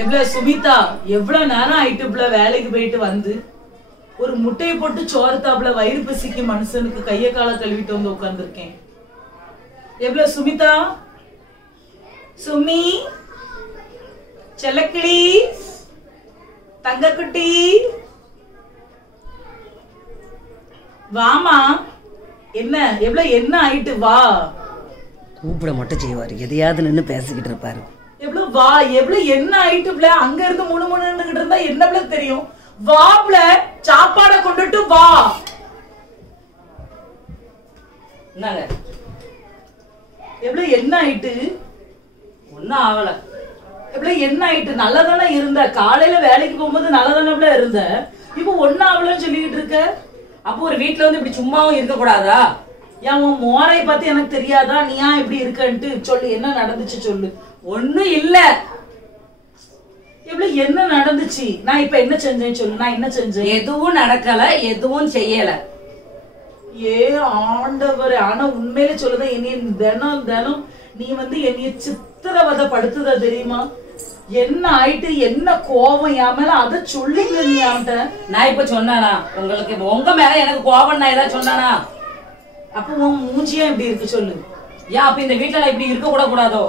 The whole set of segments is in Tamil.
எவ்வளவு சுமிதா எவ்வளவு நேரம் ஆயிட்டு இவ்வளோ வேலைக்கு போயிட்டு வந்து ஒரு முட்டையை போட்டு சோறுத்தாப்புல வயிறு பசிக்கு மனுஷனுக்கு கைய கால கழுவிட்டு வந்து உட்கார்ந்துருக்கேன். எவ்வளவு சுமிதா சுமி செல்லக்கிளி தங்கக்குட்டி வாமா. என்ன எவ்வளவு என்ன ஆயிட்டு வா. கூப்பிட மட்டும் செய்வாரு, எதையாவது நின்று பேசிக்கிட்டு இருப்பாரு. எவ்வளவு வா எவ்வளவு என்ன ஆயிட்டு அங்க இருந்து முணுமுணுகிட்டு இருந்தா என்ன தெரியும். வாப்ல சாப்பாட கொண்டுட்டு வா. என்னங்க எவ்வளவு என்ன ஆயிட்டு? ஒன்னும் ஆகல. எவ்வளவு என்ன ஆயிட்டு? நல்லதானே இருந்த, காலையில வேலைக்கு போகும்போது நல்லதானே இருந்த, இப்ப ஒன்னும் ஆகலன்னு சொல்லிக்கிட்டு இருக்க. அப்போ ஒரு வீட்டுல வந்து இப்படி சும்மாவும் இருக்க கூடாதா? ஏன் உன் மோரை பார்த்து எனக்கு தெரியாதா நீ ஏன் இப்படி இருக்கன்ட்டு சொல்லு. என்ன நடந்துச்சு சொல்லு. ஒன்னும் இல்ல. எவ்வளவு என்ன நடந்துச்சு? நான் இப்ப என்ன செஞ்சேன்னு சொல்லு. நான் என்ன செஞ்சேன்? எதுவும் நடக்கல, எதுவும் செய்யல. ஏ ஆண்டவரே, ஆனா உண்மையிலே சொல்லுதான் என்னைய தினம் தினம் நீ வந்து என்னைய சித்திரவதை படுத்துத தெரியுமா? என்ன ஆயிட்டு என்ன கோபம் என் மேல அத சொல்லுங்க. நீ அவன்கிட்ட நான் இப்ப சொன்னானா உங்களுக்கு? உங்க மேல எனக்கு கோபம் நான் ஏதாவது சொன்னானா? அப்ப உன் மூஞ்சியா இப்படி இருக்கு சொல்லு. ஏன் அப்ப இந்த வீட்டுல நான் இப்படி இருக்க கூட கூடாதோ?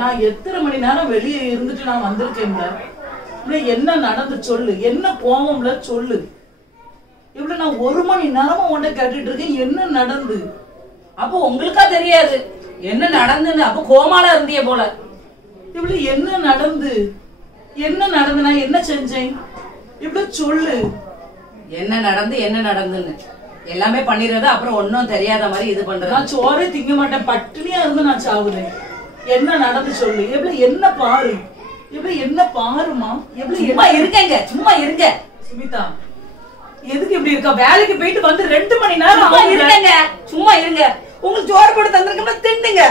நான் எத்தனை மணி நேரம் வெளியே இருந்துட்டு நான் வந்திருக்கேன்ல. என்ன நடந்து சொல்லு. என்ன போவோம்ல சொல்லு. இவ்வளவு நான் 1 மணி நேரமா உன்னை கேட்டுட்டு இருக்கேன். என்ன நடந்து? அப்போ உங்களுக்கா தெரியாது என்ன நடந்துன்னு? அப்ப கோமால இருந்திய போல. இவ்வளவு என்ன நடந்து? என்ன நடந்து? நான் என்ன செஞ்சேன்? இவ்வளவு சொல்லு. என்ன நடந்து என்ன நடந்துன்னு எல்லாமே பண்ணிடுறது. அப்புறம் ஒன்னும் தெரியாத மாதிரி இது பண்றது. நான் சோறே திங்க மாட்டேன், பட்டினியா இருந்து நான் சாவுறேன். என்ன நடந்து சொல்லு. எவ்வளவு என்ன பாரு. இவ்வளவு என்ன பாருமா. எவ்வளவு சும்மா இருங்க, சும்மா இருங்க. சுமிதா எதுக்கு இப்படி இருக்கா? வேலைக்கு போயிட்டு வந்து 2 மணி நேரம் இருங்க, சும்மா இருங்க. உங்களுக்கு சோறு போட்டு தந்திருக்கோம்னா தின்னுங்க.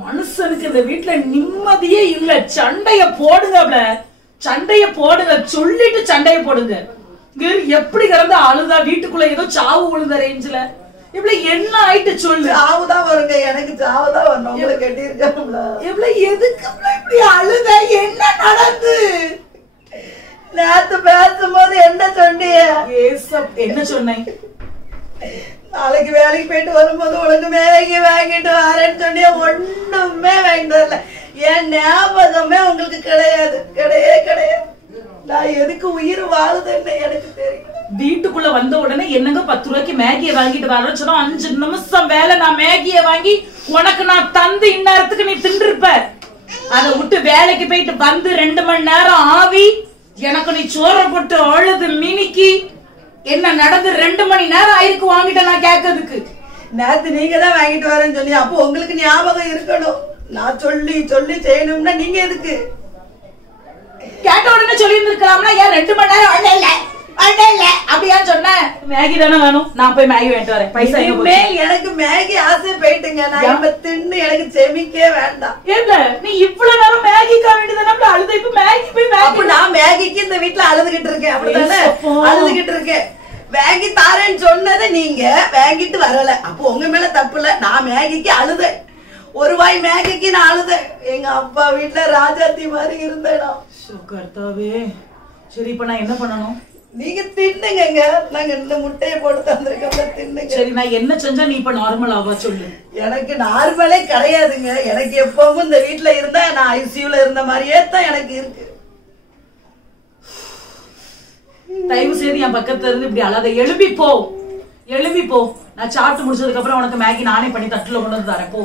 மனுஷனுக்கு இந்த வீட்டுல நிம்மதியே இல்ல. சண்டைய போடுங்க, சண்டைய போடுங்க, சொல்லிட்டு சண்டைய போடுங்க. எப்படி கிடந்தா அழுதா வீட்டுக்குள்ள ஏதோ சாவு விழுந்த ரேஞ்சில. இவ்வளவு என்ன ஆயிட்டு சொல்லு. சாவுதான் வருங்க, எனக்கு சாவுதான் வரணும். உங்களை கட்டியிருக்காங்கள. இவ்வளவு எதுக்கு இப்படி அழுத? என்ன நடந்து? நேத்து பேசும்போது என்ன சொன்னீங்க? என்ன சொன்னேன்? நாளைக்கு வேலைக்கு போயிட்டு வரும்போது உனக்கு மேலைக்கு வாங்கிட்டு வரேன்னு சொன்னிய. ஒண்ணுமே வாங்கிட்டு வரல. என் ஞாபகமே உங்களுக்கு கிடையாது, கிடையவே கிடையாது. நான் எதுக்கு உயிர் வாழுதுன்னு எனக்கு தெரியும். வீட்டுக்குள்ள வந்த உடனே என்னங்க 10 ரூபாய்க்கு மேகியை வாங்கிட்டு வர சொன்னா 5 நிமிஷம் வேலை நான் மேகிய வாங்கி உனக்கு நான் தந்து இந்நேரத்துக்கு நீ தின்றுப்ப. அதை விட்டு வேலைக்கு போயிட்டு வந்து 2 மணி நேரம் ஆவி எனக்கு நீ சோற போட்டு அழுது மினிக்கி என்ன நடந்து 2 மணி நேரம் ஆயிருக்கு வாங்கிட்ட நான் கேட்கறதுக்கு. நேத்து நீங்க தான் வாங்கிட்டு வரேன்னு சொல்லி, அப்போ உங்களுக்கு ஞாபகம் இருக்கணும். நான் சொல்லி சொல்லி செய்யணும்னா நீங்க எதுக்கு கேட்ட உடனே சொல்லி இருந்திருக்கலாம்னா? ஏன் 2 மணி நேரம் அழல அப்படியா சொன்ன? மேகி தானே வேணும், நான் போய் மேகி வாங்கிட்டு வரேன். பைசா எனக்கு மேகி ஆசை போயிட்டுங்க. நான் இப்ப தின்னு எனக்கு செமிக்கே வேண்டாம். இல்ல நீ இவ்வளவு நேரம் மேகிக்கா வேண்டியதானே அழுத. இப்ப மேகி போய் அப்ப நான் மேகிக்கு இந்த வீட்டுல அழுதுகிட்டு இருக்கேன். அப்படித்தானே அழுதுகிட்டு இருக்கேன். வாங்கி தாரேன்னு சொன்னதை நீங்க வாங்கிட்டு வரல. அப்போ உங்க மேல தப்பு இல்ல. நான் மேகிக்கு அழுதேன். 1 வாய் மேகிக்கு நான் அழுதேன். எங்க அப்பா வீட்டுல ராஜாத்தி மாதிரி இருந்தேனா. கர்த்தாவே, சரி இப்ப நான் என்ன பண்ணணும்? நீங்க தின்னுங்க. நாங்க இந்த முட்டையை போட்டு தந்திருக்கோம்ல, தின்னுங்க. சரி நான் என்ன செஞ்சா நீ இப்ப நார்மல் ஆவா சொல்லு. எனக்கு நார்மலே கிடையாதுங்க. எனக்கு எப்பவும் இந்த வீட்டுல இருந்தா நான் ஐசியூல இருந்த மாதிரியே தான் எனக்கு இருக்கு. தயவு செய்து என் பக்கத்துல இருந்து இப்படி அழாத. எழுப்பி போ, எழுப்பி போ. நான் சாப்பிட்டு முடிச்சதுக்கு அப்புறம் உனக்கு மேகி நானே பண்ணி தட்டுல கொண்டு வந்து தரேன். போ.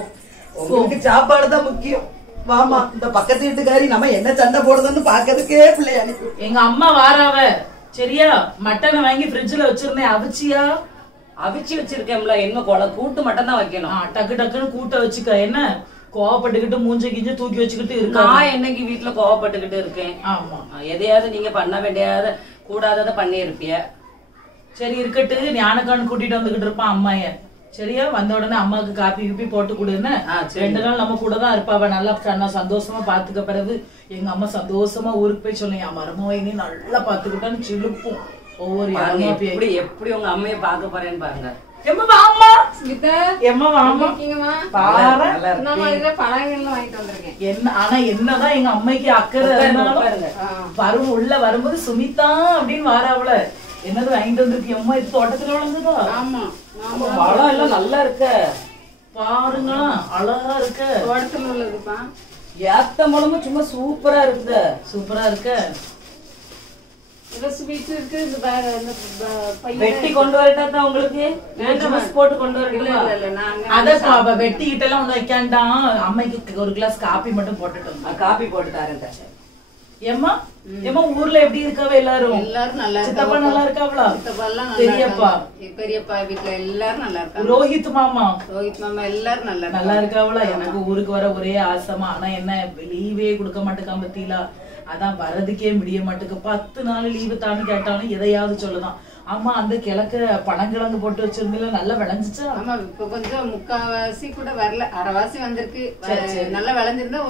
உங்களுக்கு சாப்பாடு தான் முக்கியம். வாமா, இந்த பக்கத்து வீட்டுக்காரி நம்ம என்ன சண்டை போடுதுன்னு பாக்கிறதுக்கே பிள்ளை அனுப்பி. எங்க அம்மா வாராவ சரியா? மட்டனை வாங்கி ஃப்ரிட்ஜ்ல வச்சிருந்தேன். அவிச்சியா? அவிச்சு வச்சிருக்கேன்ல. என்ன கூட்டு மட்டும் தான் வைக்கணும். டக்கு டக்குன்னு கூட்ட வச்சுக்க. என்ன கோவப்பட்டுக்கிட்டு மூஞ்ச கிஞ்ச தூக்கி வச்சுக்கிட்டு இருக்கா? நான் என்னைக்கு வீட்டுல கோவப்பட்டுக்கிட்டு இருக்கேன்? ஆமா, எதையாவது நீங்க பண்ண வேண்டியத கூடாதத பண்ணி இருப்பிய. சரி இருக்கட்டு. ஞானக்கான்னு கூட்டிட்டு வந்துகிட்டு இருப்பான் அம்மாய. சரியா? வந்த உடனே அம்மாவுக்கு காப்பி கிப்பி போட்டு கொடுன்னு 2 நாள் நம்ம கூட தான் இருப்பாவ. நல்லா சந்தோஷமா பாத்துக்க. பிறகு எங்க அம்மா சந்தோஷமா ஊருக்கு போய் சொல்ல என் மருமவை நீ நல்லா பாத்துக்கிட்டான்னு சிலுப்போம். ஒவ்வொரு எப்படி உங்க அம்மையை பாக்க போறேன்னு பாருங்க. எம்மா வாமா ஸ்மிதா எம்மா வாமா இருக்கீங்கம்மா? பாரு இந்த மாதிரி பழங்கள்லாம் வாங்கிட்டு வந்திருக்கேன். என்ன ஆனா என்னதான் எங்க அம்மைக்கு அக்கறை இருந்தாலும் வரும் உள்ள வரும்போது சுமிதா அப்படின்னு வாராவள என்னது வாங்கிட்டு வந்திருக்கு அம்மா இது தோட்டத்துல வளர்ந்ததா ஆமா பழம் எல்லாம் நல்லா இருக்க பாருங்களா அழகா இருக்க தோட்டத்துல உள்ளதுப்பா. ஏத்த பழமும் சும்மா சூப்பரா இருக்குது சூப்பரா இருக்க ஏதோ ஸ்வீட் இருக்கு. இந்த பையன் வெட்டி கொண்டு வரட்டா உங்களுக்கு ஜூஸ் போட்டு கொண்டு இல்ல வரட்டுமா? இல்ல நாங்க அத வெட்டிக்கிட்ட எல்லாம் ஒண்ணு வைக்காண்டாம் அம்மைக்கு ஒரு கிளாஸ் காபி மட்டும் போட்டுட்டோம் காபி போட்டு தரேன். ஏம்மா ஏம்மா ஊர்ல எப்படி இருக்காவ எல்லாரும் எல்லாரும் நல்லா சித்தப்பா இருக்காங்க. நல்லா இருக்காவளா சித்தப்பாலாம் நல்லா பெரியப்பா இருக்காங்க. பெரியப்பா வீட்டுல எல்லாரும் நல்லா இருக்காங்க. ரோஹித் மாமா ரோஹித் மாமா எல்லாரும் நல்லா நல்லா இருக்காங்க. இருக்காவளா எனக்கு ஊருக்கு வர ஒரே ஆசைமா ஆனா என்ன லீவே கொடுக்க மாட்டேக்காம பத்திலா அதான் வரதுக்கே முடிய மாட்டுக்கு 10 நாள் லீவு தான்னு கேட்டாலும் எதையாவது சொல்லுதான் அம்மா அந்த கிழக்க பனங்கிழங்கு போட்டு வச்சிருந்தீங்களா நல்லா விளைஞ்சிச்சா ஆமா இப்ப கொஞ்சம் முக்காவாசி கூட வரல, அரைவாசி வந்திருக்கு. நல்லா விளைஞ்சிருந்தா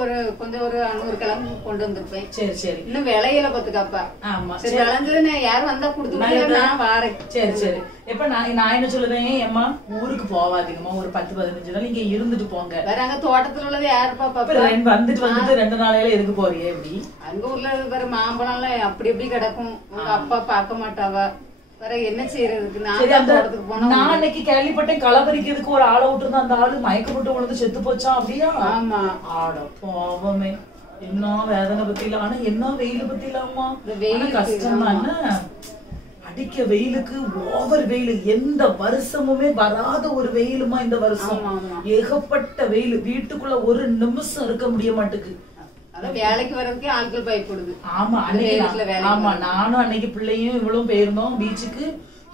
கொஞ்சம் ஒரு 100 கிழங்கு கொண்டு வந்திருப்பேன். சரி சரி இன்னும் விளையில பாத்துக்காப்பா. ஆமா சரி விளைஞ்சது யாரும் வந்தா கொடுத்து நான் வாரேன். சரி சரி எப்ப நான் என்ன சொல்லுறேன் ஏம்மா ஊருக்கு போவாதீங்கம்மா ஒரு 10-15 நாள் இங்க இருந்துட்டு போங்க வேற அங்க தோட்டத்துல உள்ளது யாருப்பா பாப்பா? வந்துட்டு 2 நாளையில எதுக்கு போறியே எப்படி அங்க ஊர்ல வேற மாம்பழம் எல்லாம் அப்படி எப்படி கிடக்கும். உங்க அப்பா பாக்க மாட்டாவா? வேற என்ன செய்யறதுக்கு? நான் தோட்டத்துக்கு போனா நான் அன்னைக்கு கேள்விப்பட்டேன் களபறிக்கிறதுக்கு ஒரு ஆளை விட்டுருந்தா அந்த ஆளு மயக்கப்பட்டு விழுந்து செத்து போச்சா அப்படியா? ஆமா ஆட பாவமே என்ன வேதனை பத்தில ஆனா என்ன வெயில் பத்திலாமா கஷ்டம் தானே அடிக்க வெயிலுக்கு ஓவர் வெயில் எந்த வருஷமுமே வராத ஒரு வெயிலுமா இந்த வருஷம் ஏகப்பட்ட வெயில் வீட்டுக்குள்ள ஒரு நிமிஷம் இருக்க முடிய மாட்டுக்கு வேலைக்கு வர்றதுக்கே ஆட்கள் பயப்படுது. ஆமா ஆமா நானும் அன்னைக்கு பிள்ளையும் இவ்வளவு போயிருந்தோம் பீச்சுக்கு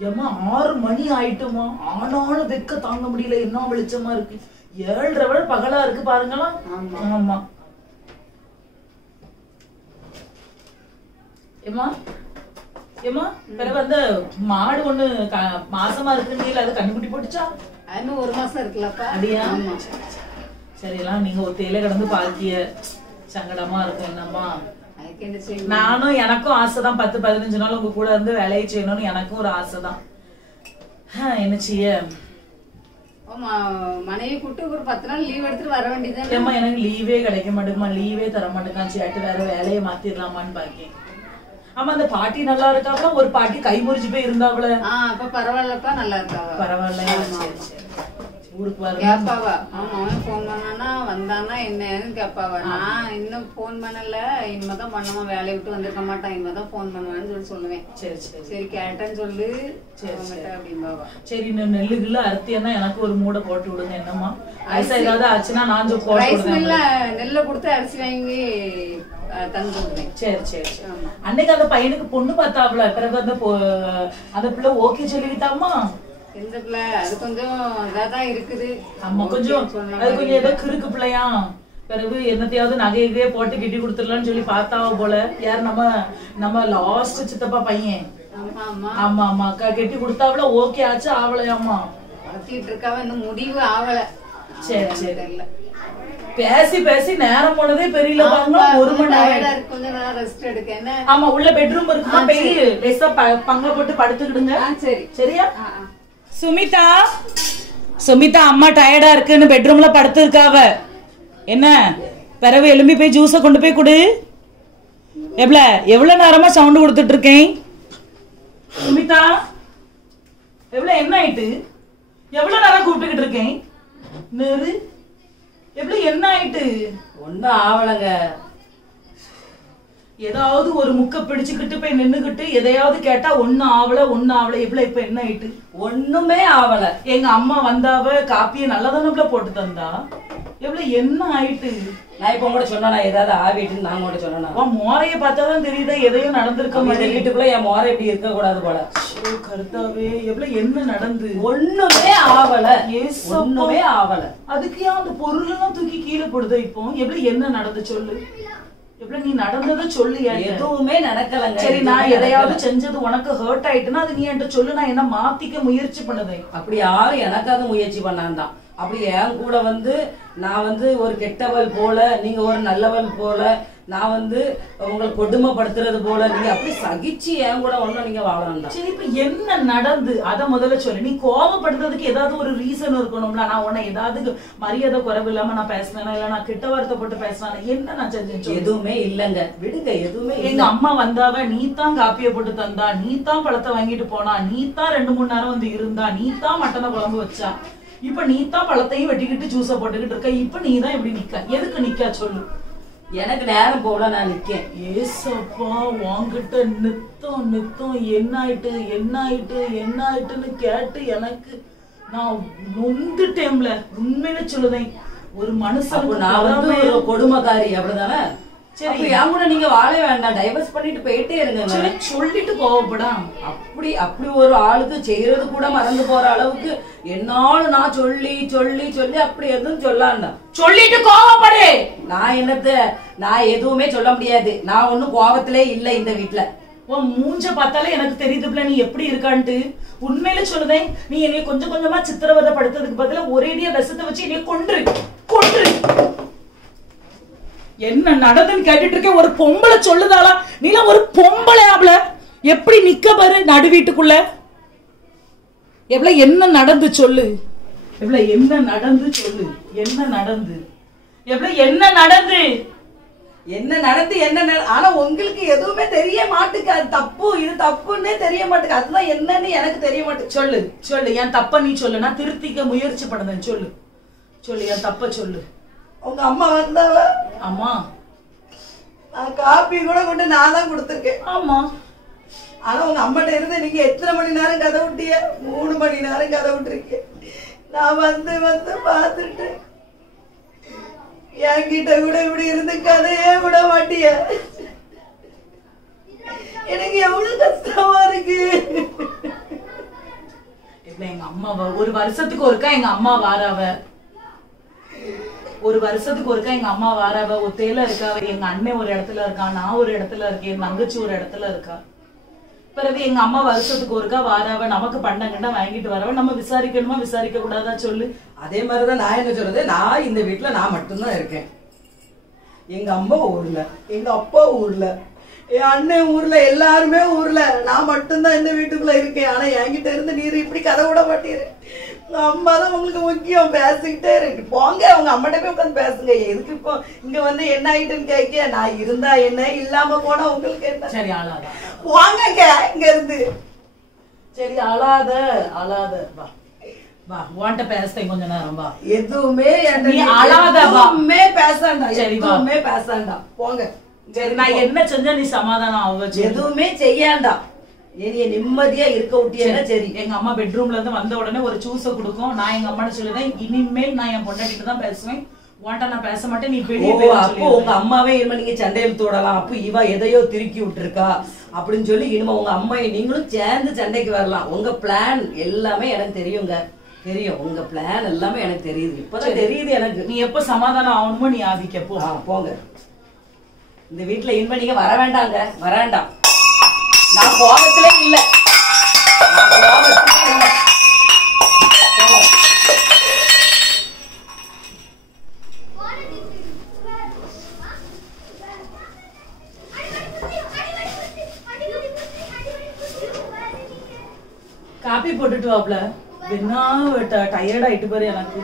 ஏமா 6 மணி ஆயிட்டுமா ஆனாலும் வெக்க தாங்க முடியல என்ன வெளிச்சமா இருக்கு 7:30 விட பகலா இருக்கு பாருங்களா ஆமா ஏமா ஏமா பிறகு அந்த மாடு ஒண்ணு மாசமா இருக்குன்னு அது கண்ணுக்குட்டி போட்டுச்சா இன்னும் 1 மாசம் இருக்குல்லப்பா அப்படியா சரி எல்லாம் நீங்க ஒரு தேயிலை கடந்து பாக்கிய சங்கடமா இருக்கும் என்னம்மா நானும் எனக்கும் ஆசைதான் 10-15 நாள் உங்க கூட இருந்து வேலையை செய்யணும்னு எனக்கும் ஒரு ஆசைதான் என்ன செய்ய மனைவி கூட்டு ஒரு 10 நாள் லீவ் எடுத்துட்டு வர வேண்டியது ஏமா எனக்கு லீவே கிடைக்க மாட்டேங்குமா லீவே தர மாட்டேங்கான் சேட்டு வேற வேலையை மாத்திரலாமான்னு பாக்கேன் ஆமா அந்த பாட்டி நல்லா இருக்காவளா ஒரு பாட்டி கை முறிஞ்சு போய் இருந்தாவள அப்ப பரவாயில்லப்பா நல்லா இருக்காவா பரவாயில்லையா சரி சரி ஊருக்கு வர கேப்பாவா அவன் போன் பண்ணானா வந்தானா என்னன்னு கேப்பாவா நான் இன்னும் போன் பண்ணல இனிமேதான் பண்ணமா வேலையை விட்டு வந்திருக்க மாட்டான் இனிமேதான் போன் பண்ணுவான்னு சொல்லுவேன் சரி சரி சரி கேட்டேன்னு சொல்லு அப்படின்பாவா சரி நெல்லு கில்லு அறுத்தியன்னா எனக்கு ஒரு மூடை போட்டு விடுங்க என்னம்மா ஐசா ஏதாவது ஆச்சுன்னா நான் போட்டு நெல்ல கொடுத்து அரிசி வாங்கி தந்து சரி சரி அன்னைக்கு அந்த பையனுக்கு பொண்ணு பார்த்தாப்ல பிறகு அந்த பிள்ளை ஓகே சொல்லிக்கிட்டாமா எந்த பிள்ளை அது கொஞ்சம் இதாதான் இருக்குது ஆமா கொஞ்சம் அது கொஞ்சம் ஏதோ கிறுக்கு பிள்ளையா பிறகு என்னத்தையாவது நகையே போட்டு கட்டி கொடுத்துடலாம்னு சொல்லி பார்த்தாவ போல யார் நம்ம லாஸ்ட் சித்தப்பா பையன் ஆமா ஆமா கட்டி கொடுத்தாவள ஓகே ஆச்சு ஆவலையாமா வளர்த்திட்டு இருக்காவ இன்னும் முடிவு ஆவல சரி சரி பேசி பேசி நேரம் போனதே பெரியல பாருங்க 1 மணி நேரம் கொஞ்சம் நேரம் ரெஸ்ட் எடுக்க என்ன ஆமா உள்ள பெட்ரூம் இருக்குமா போய் லேசா பங்க போட்டு படுத்துக்கிடுங்க சரி சரியா சுமிதா சுமிதா அம்மா டயர்டா இருக்குன்னு பெட்ரூம்ல படுத்து இருக்காவ என்ன பிறகு எலும்பி போய் ஜூஸ கொண்டு போய் குடு எவ்வளவு நேரமா சவுண்ட் கொடுத்துட்டு இருக்கேன் சுமிதா எவ்வளவு என்ன ஆயிட்டு எவ்வளவு நேரம் கூப்பிட்டுக்கிட்டு இருக்கேன் எவ்வளவு என்ன ஆயிட்டு ஒண்ணும் ஆவலங்க ஏதாவது ஒரு முக்க பிடிச்சுக்கிட்டு போய் நின்னுகிட்டு எதையாவது கேட்டா ஒண்ணு ஆவல எவ்வளவு இப்ப என்ன ஆயிட்டு ஒண்ணுமே ஆவல எங்க அம்மா வந்தாவ காப்பிய நல்லதானே போட்டு தந்தா எவ்வளவு என்ன ஆயிட்டு நான் இப்ப கூட சொன்னா ஏதாவது ஆவிட்டுன்னு நான் கூட சொன்னா மோரைய பார்த்தாதான் தெரியுதா எதையும் நடந்திருக்க மாதிரி வீட்டுக்குள்ள என் மோரை இப்படி இருக்க கூடாது போல கருத்தாவே எவ்வளவு என்ன நடந்து ஒண்ணுமே ஆவல ஒண்ணுமே ஆவல அதுக்கு ஏன் அந்த பொருள் எல்லாம் தூக்கி கீழே போடுத இப்போ எவ்வளவு என்ன நடந்து சொல்லு எவ்வளவு நீ நடந்ததை சொல்லு எதுவுமே நடக்கலங்க சரி நான் எதையாவது செஞ்சது உனக்கு ஹர்ட் ஆயிட்டுன்னா அது நீ என்கிட்ட சொல்லு நான் என்ன மாத்திக்க முயற்சி பண்ணதேன் அப்படி யாரும் எனக்காக முயற்சி பண்ணான்தான் அப்படி என் கூட நான் ஒரு கெட்டவள் போல நீங்க ஒரு நல்லவள் போல நான் வந்து உங்களை கொடுமைப்படுத்துறது போல நீங்க அப்படி சகிச்சு என் கூட ஒண்ணும் நீங்க வாழ வேண்டாம். சரி, இப்ப என்ன நடந்து அத முதல்ல சொல்லு. நீ கோபப்படுறதுக்கு ஏதாவது ஒரு ரீசன் இருக்கணும்ல. நான் உன்னை ஏதாவது மரியாதை குறைவு இல்லாம நான் பேசினேனா, இல்ல நான் கிட்ட வார்த்தை போட்டு பேசினா, என்ன நான் செஞ்சேன்? எதுவுமே இல்லங்க, விடுங்க. எதுவுமே எங்க அம்மா வந்தாவ, நீ தான் காப்பிய போட்டு தந்தா, நீ தான் பழத்தை வாங்கிட்டு போனா, நீ தான் 2-3 நேரம் வந்து இருந்தா, நீ தான் மட்டனை குழம்பு வச்சா, இப்ப நீ தான் பழத்தையும் வெட்டிக்கிட்டு ஜூஸ போட்டுக்கிட்டு இருக்க. இப்ப நீ தான் எப்படி நிக்க? எதுக்கு நிக்க சொல்லு. எனக்கு நேரம் போல நான் நிக்கேன். ஏசப்பா, வாங்கிட்ட நித்தம் என்ன ஆயிட்டுன்னு கேட்டு எனக்கு நான் நொந்துட்டேன்ல. உண்மையில சொல்லுதேன், ஒரு மனுஷன் நான் வந்து ஒரு கொடுமைக்காரி அப்படிதானே? சரி, என் கூட நீங்க வாழ வேண்டாம், டைவர்ஸ் பண்ணிட்டு போயிட்டே இருங்க. சொல்லிட்டு கோவப்படா. அப்படி ஒரு ஆளுக்கு செய்யறது கூட மறந்து போற அளவுக்கு என்னாலும் நான் சொல்லி அப்படி எதுவும் சொல்லாண்டா. சொல்லிட்டு கோவப்படு. நான் எதுவுமே சொல்ல முடியாது. நான் ஒண்ணும் கோவத்திலே இல்ல இந்த வீட்டுல. உன் மூஞ்ச பார்த்தாலே எனக்கு தெரியுதுல நீ எப்படி இருக்கான்ட்டு. உண்மையில சொல்லுதேன், நீ என்னைய கொஞ்சம் கொஞ்சமா சித்திரவதை படுத்ததுக்கு பதிலா ஒரேடியா விஷத்தை வச்சு என்னைய கொன்று. என்ன நடந்துன்னு கேட்டுட்டு இருக்கேன். ஒரு பொம்பளை சொல்லுதாளா? நீலாம் ஒரு பொம்பளை ஆவல. எப்படி நிக்க பாரு நடு வீட்டுக்குள்ள. எவ்வளவு என்ன நடந்து சொல்லு. எவ்வளவு என்ன நடந்து சொல்லு. என்ன நடந்து ஆனா உங்களுக்கு எதுவுமே தெரிய மாட்டுக்கு. அது தப்பு, இது தப்புன்னே தெரிய மாட்டுக்கு. அதுதான் என்னன்னு எனக்கு தெரிய மாட்டுக்கு. சொல்லு என் தப்ப நீ சொல்லு. நான் திருத்திக்க முயற்சி பண்ணதேன். சொல்லு என் தப்ப சொல்லு. உங்க அம்மா வந்தாவ? ஆமா. நான் காப்பி கூட கொண்டு நான் தான் கொடுத்துருக்கேன். ஆமா. ஆனா உங்க அம்மாட்ட இருந்து நீங்க எத்தனை மணி நேரம் கதை விட்டிய? 3 மணி நேரம் கதை விட்டுருக்கேன். நான் வந்து பார்த்துட்டு என்கிட்ட கூட இப்படி இருந்து கதையே விட மாட்டிய. எனக்கு எவ்வளவு கஷ்டமா இருக்கு. எங்க அம்மாவ ஒரு வருஷத்துக்கு ஒருக்கா எங்க அம்மா வாராவ. ஒத்தையில இருக்காவ. எங்க அண்ணன் ஒரு இடத்துல இருக்கான், நான் ஒரு இடத்துல இருக்கேன், என் தங்கச்சி ஒரு இடத்துல இருக்கா. பிறகு எங்க அம்மா வருஷத்துக்கு ஒருக்கா வாராவ. நமக்கு பண்டங்கண்டா வாங்கிட்டு வரவ. நம்ம விசாரிக்கணுமா விசாரிக்க கூடாதா சொல்லு. அதே மாதிரிதான் நான் என்ன சொல்றது, நான் இந்த வீட்டுல நான் மட்டும்தான் இருக்கேன். எங்க அம்மா ஊர்ல, எங்க அப்பா ஊர்ல, என் அண்ணன் ஊர்ல, எல்லாருமே ஊர்ல. நான் மட்டும்தான் இந்த வீட்டுக்குள்ள இருக்கேன். ஆனா என்கிட்ட இருந்து நீர் இப்படி கதை விட மாட்டீரு. உங்க அம்மா தான் உங்களுக்கு முக்கியம். பேசிக்கிட்டே இருக்கு. போங்க, உங்க அம்மாட்ட போய் உட்காந்து பேசுங்க. எதுக்கு இப்போ இங்க வந்து என்ன ஆயிட்டுன்னு கேட்க? நான் இருந்தா என்ன, இல்லாம போனா உங்களுக்கு என்ன? சரி, அழாத. வாங்க இங்க இருந்து. சரி, அழாத. வா, உன்கிட்ட பேசுறேன் கொஞ்ச நேரம். வா. எதுவுமே பேசாண்டா. போங்க. சரி, நான் என்ன செஞ்சா நீ சமாதானம் ஆவ? எதுவுமே செய்யாண்டா. நிம்மதியா இருக்க விட்டியா? சரி. எங்க அம்மா பெட்ரூம்ல இருந்து வந்த உடனே ஒரு ஜூஸ குடுக்கும். நான் எங்க அம்மாட்ட சொல்லுவேன், இனிமேல் நான் என் பொண்டாட்டிட்டு தான் பேசுவேன், உன்கிட்ட நான் பேச மாட்டேன், நீ வெளியே போய். அப்போ உங்க அம்மாவே இனிமே நீங்க சண்டையில் தோடலாம். அப்போ இவ எதையோ திருக்கி விட்டுருக்கா அப்படின்னு சொல்லி இனிமே உங்க அம்மா நீங்களும் சேர்ந்து சண்டைக்கு வரலாம். உங்க பிளான் எல்லாமே எனக்கு தெரியுங்க. தெரியும், உங்க பிளான் எல்லாமே எனக்கு தெரியுது. இப்பதான் தெரியுது எனக்கு. நீ எப்ப சமாதானம் ஆகணுமோ நீ ஆவிக்க போங்க. இந்த வீட்டுல இனிமே நீங்க வர வேண்டாங்க. வராண்டாம். நான் கோபத்திலே இல்ல. காப்பி போட்டுட்டு வாப்ல. என்ன டயர்ட் ஆயிட்டு பாரு எனக்கு.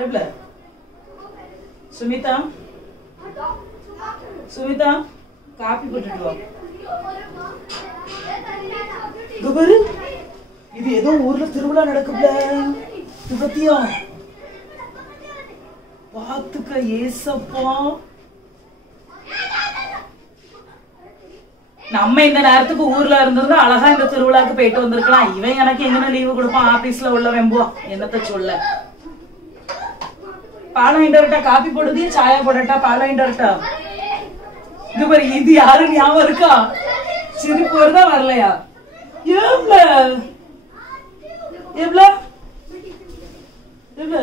எவ்வளவு சுமிதா காப்பி போட்டுட்டு வா. இது ஏதோ ஊர்ல திருவிழா நடக்கும்ல, பத்தியா? பாத்துக்க. ஏசப்பா, நம்ம இந்த நேரத்துக்கு ஊர்ல இருந்திருந்தா அழகா இந்த திருவிழாக்கு போயிட்டு வந்திருக்கலாம். இவன் எனக்கு எங்கன்னா லீவு கொடுப்பான், ஆபீஸ்ல உள்ள வெம்புவா. என்னத்த சொல்ல. பால் வாங்கிட்டு வரட்டா? காப்பி போடுது, சாயா போடட்டா? பால் வாங்கிட்டு வரட்டா? இது பாரு, இது யாரு ஞாபகம் இருக்கா? சிரிப்பு வருதா வரலையா?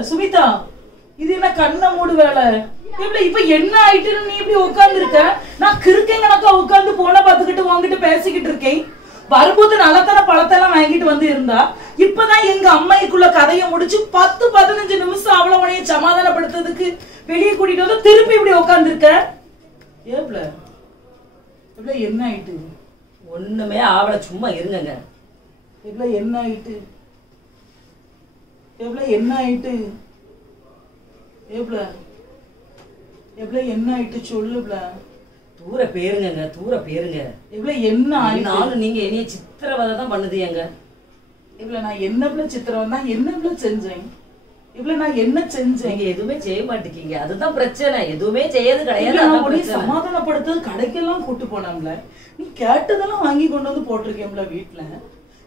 சுமிதா, இது என்ன கண்ண மூடு வேலை? இப்ப என்ன ஆயிட்டு நீ இப்படி உட்கார்ந்து இருக்க? நான் கிறுக்கேன் கணக்கா உட்கார்ந்து போன பாத்துக்கிட்டு வாங்கிட்டு பேசிக்கிட்டு இருக்கேன். வரும்போது நல்லத்தன பழத்தெல்லாம் வாங்கிட்டு வந்து இருந்தா, இப்பதான் எங்க அம்மைக்குள்ள கதையை முடிச்சு 10-15 நிமிஷம் அவளை உனைய சமாதானப்படுத்துறதுக்கு வெளியே கூட்டிட்டு வந்து திருப்பி இப்படி உட்காந்துருக்க. ஏப்ல என்ன ஆயிட்டு? ஒண்ணுமே ஆவல, சும்மா இருங்க. எவ்வளவு என்ன ஆயிட்டு? எவ்வளவு என்ன ஆயிட்டு? எவ்வளவு என்ன ஆயிட்டு சொல்லுப்ல. தூர பேருங்க, தூர பேருங்க. எவ்வளவு என்ன ஆயினாலும் நீங்க என்னைய சித்திரவதை தான் பண்ணுதீங்க. இவ்வளவு நான் என்ன சித்திரவதை என்ன செஞ்சேன்? இவ்வளவு நான் என்ன செஞ்சேன்? நீங்க எதுவுமே செய்ய மாட்டேங்க, அதுதான் பிரச்சனை. எதுவுமே செய்யறது கிடையாது. சமாதானப்படுத்தது கடைக்கெல்லாம் கூட்டு போனோம்ல, நீ கேட்டதெல்லாம் வாங்கி கொண்டு வந்து போட்டிருக்கேன்ல வீட்டுல.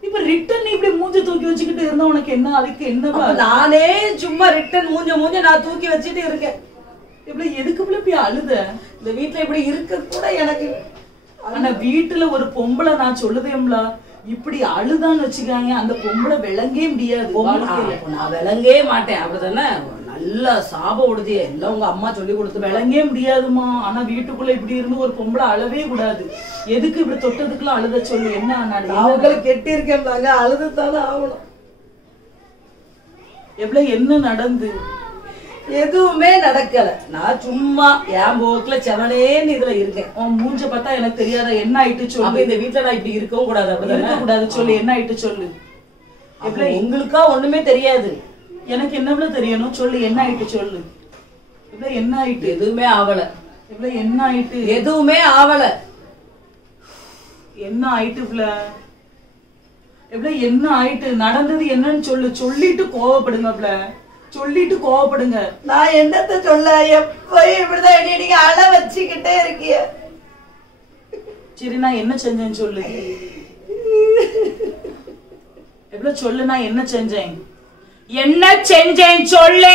இப்ப ரிட்டன் நீ இப்படி மூஞ்ச தூக்கி வச்சுக்கிட்டு இருந்தா உனக்கு என்ன? அதுக்கு என்ன? நானே சும்மா ரிட்டன் மூஞ்ச நான் தூக்கி வச்சுட்டு இருக்கேன். இவ்வளவு எதுக்கு இப்படி அழுத? இந்த வீட்டுல இப்படி இருக்க கூட எனக்கு. ஆனா வீட்டுல ஒரு பொம்பளை நான் சொல்லுதேம்ல, இப்படி அழுதான்னு வச்சுக்காங்க, அந்த பொம்பளை விளங்கவே முடியாது. நான் விளங்கவே மாட்டேன். அப்படிதானே நல்ல சாபம் விடுதிய எல்லாம் உங்க அம்மா சொல்லி கொடுத்து விளங்கவே முடியாதுமா. ஆனா வீட்டுக்குள்ள இப்படி இருந்து ஒரு பொம்பளை அழவே கூடாது. எதுக்கு இப்படி தொட்டதுக்குலாம் அழுத சொல்லு? என்ன அவங்களுக்கு கெட்டி இருக்கேன், அழுதுதானே ஆகணும். எவ்வளவு என்ன நடந்து? எதுவுமே நடக்கல. நான் சும்மா என் போக்குல செவனேன்னு இதுல இருக்கேன். உன் மூஞ்ச பார்த்தா எனக்கு தெரியாத என்ன ஆயிட்டு சொல்லு. இந்த வீட்டுல நான் இப்படி இருக்கவும் கூடாது. இருக்க கூடாது சொல்லு. என்ன ஆயிட்டு சொல்லு. எவ்வளவு உங்களுக்கா ஒண்ணுமே தெரியாது, எனக்கு என்ன தெரியணும் சொல்லு. என்ன ஆயிட்டு சொல்லு. இவ்வளவு என்ன ஆயிட்டு? எதுவுமே ஆவல. இவ்வளவு என்ன ஆயிட்டு? எதுவுமே ஆவல. என்ன ஆயிட்டு? இவ்வளவு என்ன ஆயிட்டு? நடந்தது என்னன்னு சொல்லு. சொல்லிட்டு கோவப்படுங்க. சொல்லிட்டு கோவப்படுங்க. நான் என்னத்த சொல்ல? எப்பயும் இப்படிதான் நீங்க அழ வச்சுக்கிட்டே இருக்கிய. சரி, நான் என்ன செஞ்சேன்னு சொல்லு. எவ்வளவு சொல்லு. நான் என்ன செஞ்சேன்? என்ன செஞ்சேன் சொல்லு.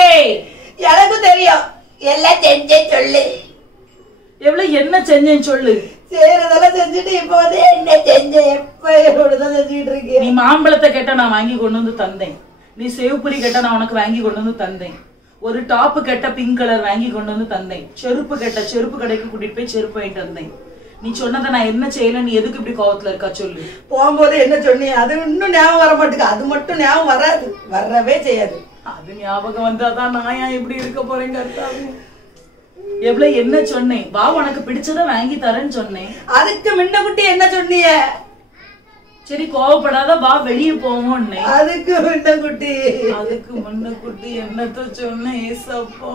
எனக்கு தெரியும் எல்லாம் செஞ்சேன் சொல்லு. எவ்வளவு என்ன செஞ்சேன்னு சொல்லு. செய்யறதெல்லாம் செஞ்சுட்டு இப்ப வந்து என்ன செஞ்சேன்? எப்ப இப்படிதான் செஞ்சுட்டு இருக்கேன். நீ மாம்பழத்தை கேட்டா நான் வாங்கி கொண்டு வந்து தந்தேன். நீ சேவுப்புரி கேட்டா நான் உனக்கு வாங்கி கொண்டு வந்து தந்தேன். ஒரு டாப்பு கேட்ட பிங்க் கலர் வாங்கி கொண்டு வந்து தந்தேன். செருப்பு கேட்ட செருப்பு கடைக்கு கூட்டிட்டு போய் செருப்பு வாங்கிட்டு வந்தேன். நீ சொன்னதை நான் என்ன செய்யல? நீ எதுக்கு இப்படி கோவத்துல இருக்கா சொல்லு. போகும்போது என்ன சொன்னீங்க? அது இன்னும் ஞாபகம் வர மாட்டேங்குது. அது மட்டும் ஞாபகம் வராது, வரவே செய்யாது. அது ஞாபகம் வந்தாதான் நான் ஏன் இப்படி இருக்க போறேங்க. எவ்வளவு என்ன சொன்னேன்? வா உனக்கு பிடிச்சத வாங்கி தரேன்னு சொன்னேன். அதுக்கு முன்ன குட்டி என்ன சொன்னீங்க? சரி கோவப்படாத, வா வெளியே போவோம். அதுக்கு முன்ன குட்டி என்னத்த சொன்னேன்? ஏசப்பா,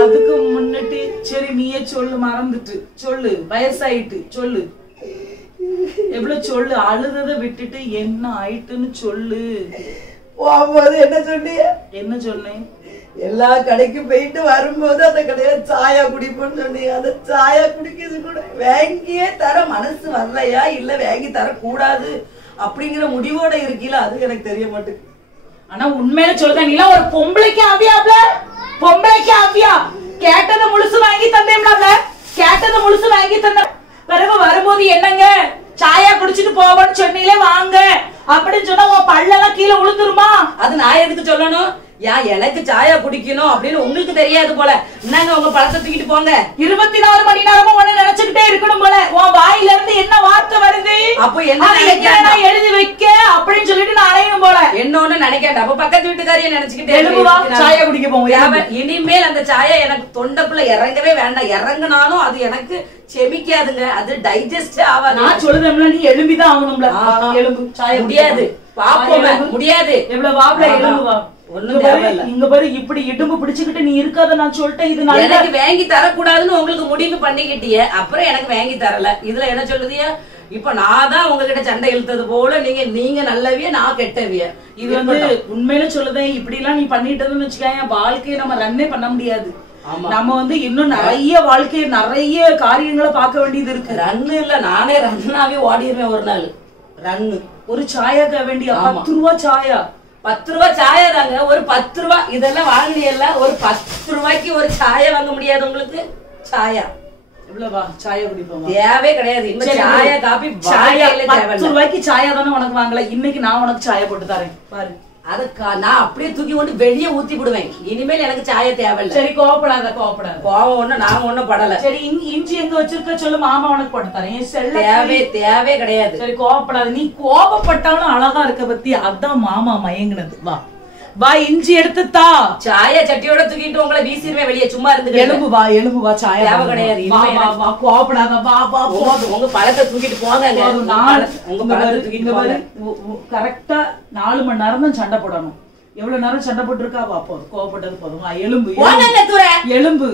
அதுக்கு முன்னிட்டு சரி நீயே சொல்லு. மறந்துட்டு சொல்லு. வயசாயிட்டு சொல்லு. எவ்வளவு சொல்லு. அழுததை விட்டுட்டு என்ன ஆயிட்டுன்னு சொல்லு. போகும்போது என்ன சொன்னீங்க? என்ன சொன்னேன்? எல்லா கடைக்கும் போயிட்டு வரும்போது அந்த கடையில சாயா குடிப்போன்னு சொன்னீங்க. அந்த சாயா குடிக்கிறது கூட வாங்கியே தர மனசு வரலையா, இல்ல வாங்கி தர கூடாது அப்படிங்கிற முடிவோட இருக்கீல, அது எனக்கு தெரிய மாட்டேங்குது. ஆனா உண்மையில சொல்றேன், நீலாம் ஒரு பொம்பளைக்கு ஆவியாப்ல. பொம்பளைக்கு ஆவியா? கேட்டதை முழுசு வாங்கி தந்தேன்ல. கேட்டதை முழுசு வாங்கி தந்த பிறகு வரும்போது என்னங்க சாயா குடிச்சிட்டு போவோன்னு சொன்னீங்களே வாங்க அப்படின்னு சொன்னா உன் பல்லெல்லாம் கீழே விழுந்துருமா? அது நான் எதுக்கு சொல்லணும்? எனக்கு சாயா குடிக்கணும் அப்படின்னு உங்களுக்கு தெரியாது போல. என்னங்க உங்க பழத்தை தூக்கிட்டு போங்க. 24 மணி நேரமும் ஒண்ணு நினைச்சுக்கிட்டே இருக்கணும் போல. உன் வாயில இருந்து என்ன வார்த்தை வருது? அப்போ என்ன எழுதி வைக்க அப்படின்னு சொல்லிட்டு நான் அலையணும் போல. என்ன ஒண்ணு நினைக்காண்டா. அப்ப பக்கத்து வீட்டுக்காரியை நினைச்சுக்கிட்டே சாயா குடிக்க போவோம். இனிமேல் அந்த சாயா எனக்கு தொண்டைக்குள்ள இறங்கவே வேண்டாம். இறங்கினாலும் அது எனக்கு செமிக்காதுங்க. அது டைஜஸ்ட் ஆகாது. நான் சொல்லுதேன்ல, நீ எழும்பிதான் ஆகணும்ல. எலும்பு சாயா முடியாது. பாப்போமே முடியாது. எவ்வளவு வாப்ல எலும்பு வா. இங்க பாரு, இப்படி இடும்பு பிடிச்சுக்கிட்டு நீ இருக்காத நான் சொல்லிட்டேன். இது எனக்கு வாங்கி தரக்கூடாதுன்னு உங்களுக்கு முடிவு பண்ணிக்கிட்டிய, அப்புறம் எனக்கு வாங்கி தரல. இதுல என்ன சொல்லுதியா? இப்ப நான் தான் உங்ககிட்ட சண்டை இழுத்தது போல நீங்க நல்லவிய, நான் கெட்டவிய. இது வந்து உண்மையில சொல்லுதேன். இப்படி எல்லாம் நீ பண்ணிட்டதுன்னு வச்சுக்காய, வாழ்க்கையை நம்ம ரன்னே பண்ண முடியாது. நம்ம வந்து இன்னும் நிறைய வாழ்க்கையை நிறைய காரியங்களை பார்க்க வேண்டியது இருக்கு. ரன்னு இல்ல, நானே ரன்னாவே ஓடிடுவேன் ஒரு நாள். ரன்னு ஒரு சாயாக்க வேண்டிய 10 ரூபா சாயா. 10 ரூபாய் சாயா தாங்க. ஒரு 10 ரூபாய் இதெல்லாம் வாங்கினீங்கல்ல, ஒரு 10 ரூபாய்க்கு ஒரு சாயா வாங்க முடியாது உங்களுக்கு? சாயா எவ்வளவா? சாயா குடிப்போம். தேவே கிடையாது. சாயா காபி சாயா 10 ரூபாய்க்கு சாயா தானே உனக்கு வாங்கல. இன்னைக்கு நான் உனக்கு சாயா போட்டு தரேன் பாரு. அதுக்கு நான் அப்படியே தூக்கி கொண்டு வெளியே ஊத்தி விடுவேன். இனிமேல் எனக்கு சாய தேவையில்லை. சரி கோவப்படாத, கோவப்படாத. கோவம் ஒண்ணு நாங்க ஒண்ணும் படல. சரி இஞ்சி எங்க வச்சிருக்க சொல்லு, மாமா உனக்கு போட்டு தரேன். தேவே கிடையாது. சரி கோவப்படாத. நீ கோவப்பட்டாலும் அழகா இருக்க பத்தி, அதான் மாமா மயங்கினது. வா வா இஞ்சி எடுத்து தா. சாய சட்டியோட தூக்கிட்டு உங்களை வீசிடுவேன் வெளியே. சும்மா இருந்து எலும்பு வா சாயா தேவை கிடையாது. வா கோபப்படாத வா உங்க பழத்தை தூக்கிட்டு போங்க. உங்க பழத்தை தூக்கிட்டு போங்க. கரெக்டா 4 மணி நேரம் தான் சண்டை போடணும். எவ்வளவு நேரம் சண்டை போட்டுருக்கா பாப்போ. கோவப்பட்டது போதும். எலும்பு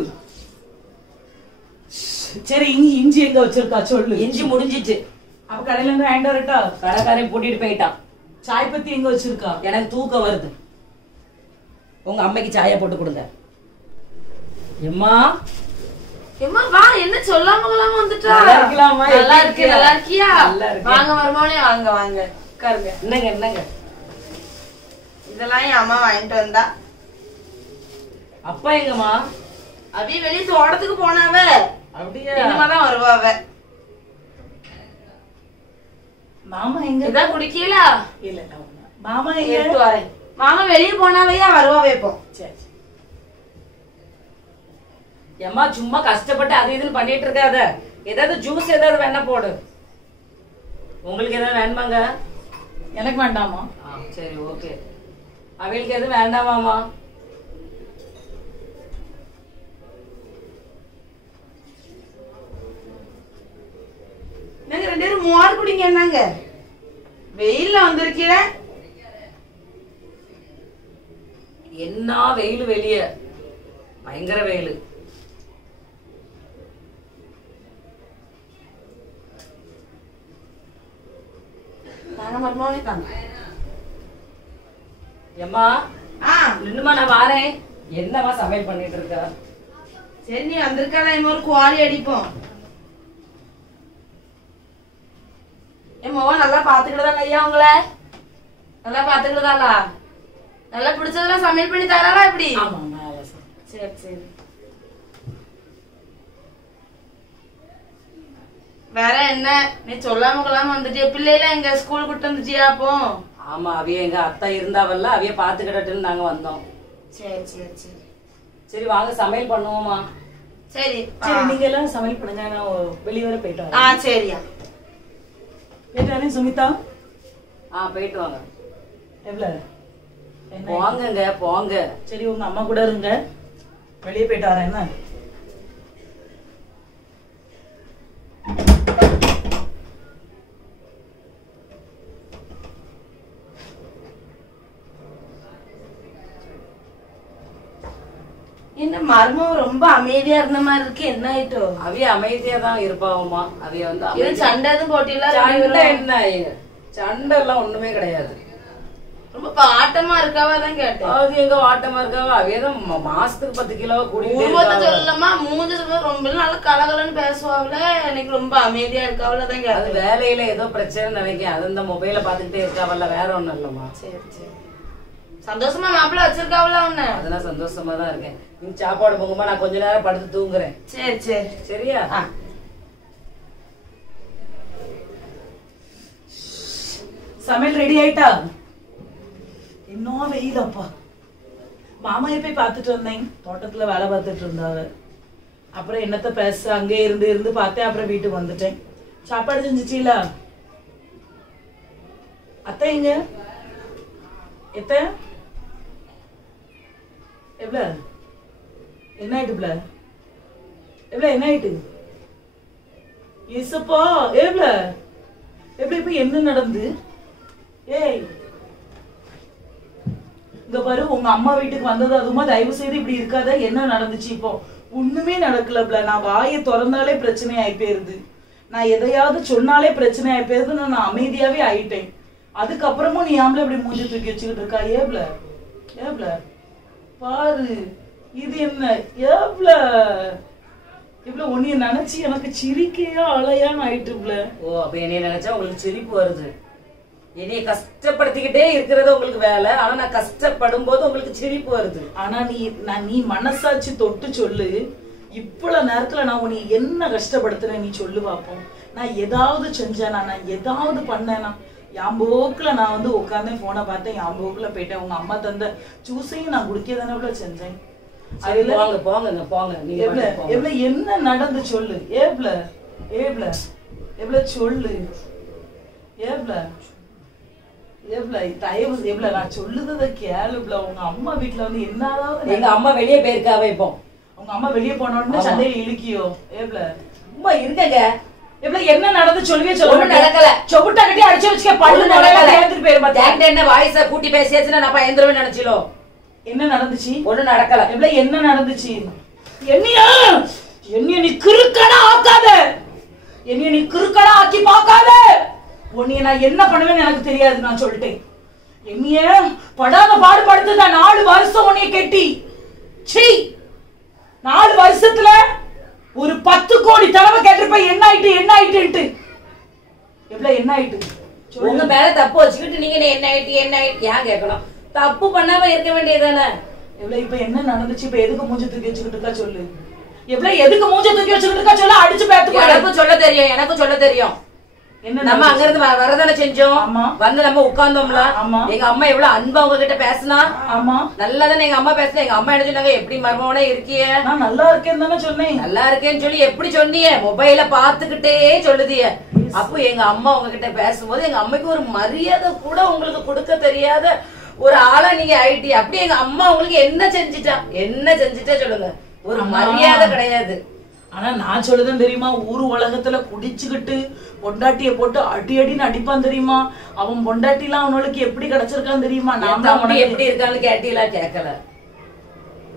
சரி. இஞ்சி எங்க வச்சிருக்கா சொல்லு. இஞ்சி முடிஞ்சிச்சு. அப்ப கடையில இருந்து வாங்கிட்டு வரட்டா? கடைக்காரன் பூட்டிட்டு போயிட்டான். சாய் பத்தி எங்க வச்சிருக்கா? எனக்கு தூக்கம் வருது. உங்க அம்மைக்கு சாயா போட்டு கொடுங்க. எம்மா எம்மா வா, என்ன சொல்லாம வந்துட்டா? நல்லா இருக்கு. நல்லா இருக்கியா? வாங்க மருமகளே, வாங்க வாங்க உட்காருங்க. என்னங்க இதெல்லாம் என் அம்மா வாங்கிட்டு வந்தா. அப்பா எங்கம்மா? அவி வெளியே தோட்டத்துக்கு போனாவ. அப்படியே இனிமேதான் வருவாவ. மாமா எங்க? இதான் குடிக்கல. இல்ல மாமா எங்க? எடுத்து வரேன். மாமா வெளியே போனாவையா, வருவாவே இப்போ. சரி. எம்மா சும்மா கஷ்டப்பட்டு அது இதுன்னு பண்ணிட்டு இருக்காத. ஏதாவது ஜூஸ் ஏதாவது வேணா போடு. உங்களுக்கு ஏதாவது வேணுமாங்க? எனக்கு வேண்டாமா? சரி ஓகே. அவளுக்கு எதுவும் வேண்டாமாமா? நீங்க 2 பேரும் மோர் குடிங்க. என்னங்க வெயில்ல வந்திருக்கீங்க? என்ன வெயில் வெளிய, பயங்கர வெயில். நாங்க மருமகளே தாங்க. எம்மா நின்னுமா, நான் வாரேன். என்னமா சமையல் பண்ணிட்டு இருக்க? சரி நீ வந்திருக்காதா, ஒரு குவாலி அடிப்போம். என் மோவா நல்லா பாத்துக்கிட்டதா ஐயா? உங்களை நல்லா பாத்துக்கிட்டதாளா? நல்லா பிடிச்சதெல்லாம் சமையல் பண்ணி தராளா? எப்படி? சரி சரி. வேற என்ன, நீ சொல்லாம கொள்ளாம வந்துட்டியா? பிள்ளைல எங்க ஸ்கூல் கூட்டு வந்துட்டியா? அப்போ ஆமா, அவிய எங்க அத்தை இருந்தாவல்ல, அவிய பாத்துக்கிட்டட்டுன்னு நாங்க வந்தோம். சரி சரி சரி. சரி வாங்க சமையல் பண்ணுவோமா? சரி சரி, நீங்க எல்லாம் சமையல் பண்ணுங்க. நான் வெளியே வர போயிட்டு வரேன். சரியா. கேட்டாரே சுமிதா? போயிட்டு வாங்க. எவ்வளவு? போங்க போங்க. சரி உங்க அம்மா கூட இருங்க, வெளியே போயிட்டு வரேன். என்ன என்ன மர்மம் ரொம்ப அமைதியா இருந்த மாதிரி இருக்கு. என்ன ஆயிட்டோ? அவிய அமைதியா தான் இருப்பாவுமா. அவிய வந்து சண்டை எதுவும் போட்டியில? என்ன சண்டை எல்லாம் ஒண்ணுமே கிடையாது. ரொம்ப பாட்டமா இருக்காவதான் கேட்டேன். அது எங்க வாட்டமா இருக்காவா? அவியதான் மாசத்துக்கு 10 கிலோ கூடி சொல்லலாமா? மூஞ்சி ரொம்ப நல்லா கலகலன்னு பேசுவாவில. எனக்கு ரொம்ப அமைதியா இருக்காவல தான் கேட்டேன். அது வேலையில ஏதோ பிரச்சனை நினைக்கிறேன். அது இந்த மொபைல பாத்துக்கிட்டே இருக்காவல்ல, வேற ஒண்ணும் இல்லம்மா. சரி சரி. சந்தோஷமா மாப்பிள்ள வச்சிருக்காவல அவன? அதெல்லாம் சந்தோஷமா தான் இருக்கேன். நீ சாப்பாடு போகுமா, நான் கொஞ்ச நேரம் படுத்து தூங்குறேன். சரி சரி. சரியா? சமையல் ரெடி ஆயிட்டா? இன்னும் வெயிலப்பா. மாமாயை போய் பார்த்துட்டு வந்தேன். தோட்டத்துல வேலை பார்த்துட்டு இருந்தாவ. அப்புறம் என்னத்த பேச, அங்கே இருந்து பார்த்தேன். அப்புறம் வீட்டுக்கு வந்துட்டேன். சாப்பாடு செஞ்சுச்சீல? அத்தை எங்க? எத்த எவ்வளவு என்ன ஆயிட்டுப்ல? எவ்வளவு என்ன ஆயிட்டு? இசப்பா எவ்வளவு எப்படி இப்ப என்ன நடந்து? ஏய் இங்க பாரு, உங்க அம்மா வீட்டுக்கு வந்தது அதுமா தயவு செய்து இப்படி இருக்காத. என்ன நடந்துச்சு இப்போ? ஒண்ணுமே நடக்கலப்ல. நான் வாயை திறந்தாலே பிரச்சனை ஆயி போயிருது. நான் எதையாவது சொன்னாலே பிரச்சனை ஆயி போயிருது. நான் அமைதியாவே ஆயிட்டேன். அதுக்கப்புறமும் நீ ஆம்பளை இப்படி மூஞ்சி தூக்கி வச்சுக்கிட்டு இருக்கா? ஏப்ல பாரு, இது என்ன? இவ்வளவு உன்னைய நினைச்சு எனக்கு சிரிக்கையா அலையான்னு ஆயிட்டுப்ல. ஓ, அப்ப என்னைய நினைச்சா உங்களுக்கு சிரிப்பு வருது. என்னைய கஷ்டப்படுத்திக்கிட்டே இருக்கிறது உங்களுக்கு வேலை. ஆனா நான் கஷ்டப்படும் போது உங்களுக்கு சிரிப்பு வருது. ஆனா நீ மனசாட்சி தொட்டு சொல்லு. இவ்வளவு நேரத்துல நான் உன்னை என்ன கஷ்டப்படுத்துறேன் நீ சொல்லு பாப்போம். நான் ஏதாவது செஞ்சேனா? நான் ஏதாவது பண்ணேனா? என் போக்குல நான் வந்து உட்கார்ந்தேன், போனை பார்த்தேன், என் போக்குல போயிட்டேன். உங்க அம்மா தந்த ஜூஸையும் நான் குடிக்க தானே செஞ்சேன். போங்க. என்ன நடந்து சொல்லு. ஏப்ல சொல்லு. நான் சொல்லுறத கேளுப்ல. உங்க அம்மா வீட்டுல வந்து என்னதான் எங்க அம்மா வெளியே போயிருக்காவே இப்போ. உங்க அம்மா வெளியே போன உடனே சண்டையில இழுக்கியோ? ஏப்ல அம்மா இருக்கங்க. என்ன நடந்து சொல்லவே சொல்ல நடக்கல. சொபுட்டா கட்டி அடிச்சு வச்சுக்க பல்லு நடந்துட்டு போயிரு. பாத்தா என்ன வாய்ஸ கூட்டி பேசியாச்சுன்னா நான் பயந்துருவேன் நினைச்சிலோ. என்ன நடந்துச்சு? ஒண்ணும் நடக்கல. என்ன நடந்துச்சு? என்னைய நீ கிறுக்கடா ஆக்காத. என்னைய நீ கிறுக்கடா ஆக்கி பார்க்காத. உன்னைய நான் என்ன பண்ணுவேன்னு எனக்கு தெரியாது. நான் சொல்லிட்டேன். என்னைய படாத பாடுபடுத்துதா 4 வருஷம் உன்னைய கெட்டி. சீ, 4 வருஷத்துல ஒரு 10 கோடி தடவை கேட்டிருப்ப என்ன ஆயிட்டு எவ்வளவு என்ன ஆயிட்டு? உங்க மேல தப்பு வச்சுக்கிட்டு நீங்க என்ன ஆயிட்டு ஏன் கேட்கணும்? தப்பு பண்ணாம இருக்க வேண்டியதானே. எவ்வளவு இப்ப என்ன நடந்துச்சு? இப்ப எதுக்கு மூஞ்சி தூக்கி வச்சுக்கிட்டு இருக்கா சொல்லு. எவ்வளவு எதுக்கு மூஞ்சி தூக்கி வச்சுக்கிட்டு இருக்கா சொல்லு. அடிச்சு பேத்து. எனக்கும் சொல்ல தெரியும். என்ன நம்ம அங்க இருந்து வரதானே செஞ்சோம். வந்து நம்ம உட்கார்ந்தோம்ல. எங்க அம்மா எவ்வளவு அன்பா உங்ககிட்ட பேசினா. ஆமா, நல்லாதானே எங்க அம்மா பேசினா. எங்க அம்மா என்ன சொன்னாங்க? எப்படி மர்மோனே இருக்கிய? நான் நல்லா இருக்கேன்னு தானே சொன்னேன். நல்லா இருக்கேன்னு சொல்லி எப்படி சொன்னிய? மொபைல பாத்துக்கிட்டே சொல்லுதிய. அப்போ எங்க அம்மா உங்ககிட்ட பேசும்போது எங்க அம்மைக்கு ஒரு மரியாதை கூட உங்களுக்கு கொடுக்க தெரியாத ஒரு ஆளா நீங்க ஆயிட்டி. அப்படி எங்க அம்மா உங்களுக்கு என்ன செஞ்சிட்டா சொல்லுங்க. ஒரு மரியாதை கிடையாது. ஆனா நான் சொல்லுதான் தெரியுமா? ஊரு உலகத்துல குடிச்சுக்கிட்டு பொண்டாட்டிய போட்டு அடின்னு அடிப்பான் தெரியுமா? அவன் பொண்டாட்டி எல்லாம் அவனுக்கு எப்படி கிடைச்சிருக்கான்னு தெரியுமா? நான் தம்பி எப்படி இருக்கான்னு கேட்டீங்களா? கேட்கல.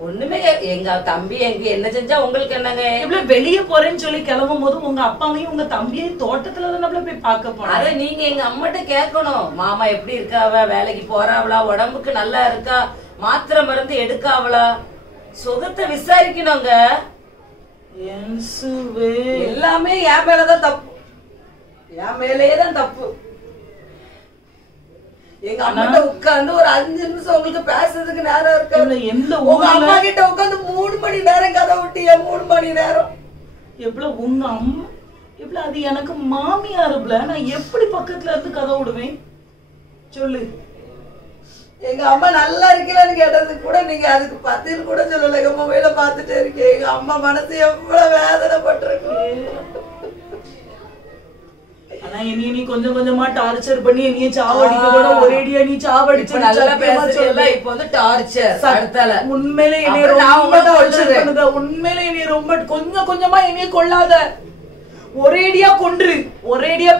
ஒண்ணுமே. எங்க தம்பி எங்க என்ன செஞ்சா உங்களுக்கு என்னங்க? இவ்வளவு வெளியே போறேன்னு சொல்லி கிளம்பும் போது உங்க அப்பாவையும் உங்க தம்பியையும் தோட்டத்துலதான் போய் பார்க்க போனோம். அத நீங்க எங்க அம்மாட்ட கேட்கணும். மாமா எப்படி இருக்காவ? வேலைக்கு போறாவளா? உடம்புக்கு நல்லா இருக்கா? மாத்திரை மருந்து எடுக்காவளா? சுகத்தை விசாரிக்கணுங்க. எல்லாமே என் மேலதான் தப்பு. என் மேலேதான் தப்பு. எங்க அம்மாட்ட உட்கார்ந்து ஒரு 5 நிமிஷம் உங்களுக்கு பேசுறதுக்கு நேரம் இருக்கு. உங்க அம்மா கிட்ட உட்கார்ந்து 3 மணி நேரம் கதை விட்டியா? 3 மணி நேரம். எவ்வளவு உங்க அம்மா எவ்வளவு அது எனக்கு மாமியாருல. நான் எப்படி பக்கத்துல இருந்து கதை விடுவேன் சொல்லு. எங்க அம்மா நல்லா இருக்கலான்னு கேட்டதுக்கு கூட நீங்க அதுக்கு பதில் கூட சொல்லல. எங்க மொபைல பாத்துட்டே இருக்கேன். எங்க அம்மா மனசு எவ்வளவு வேதனைப்பட்டிருக்கு. ஆனா நீ கொஞ்சம் கொஞ்சமா டார்ச்சர் பண்ணி நீ சாவடிக்க ஒரேடியா நீ சாவடிச்சு நல்லா பேசுறீல்ல. இப்ப வந்து டார்ச்சர் உண்மையிலே உண்மையிலே ரொம்ப கொஞ்சம் கொஞ்சமா என்னைய கொள்ளாத. ஒரேடியா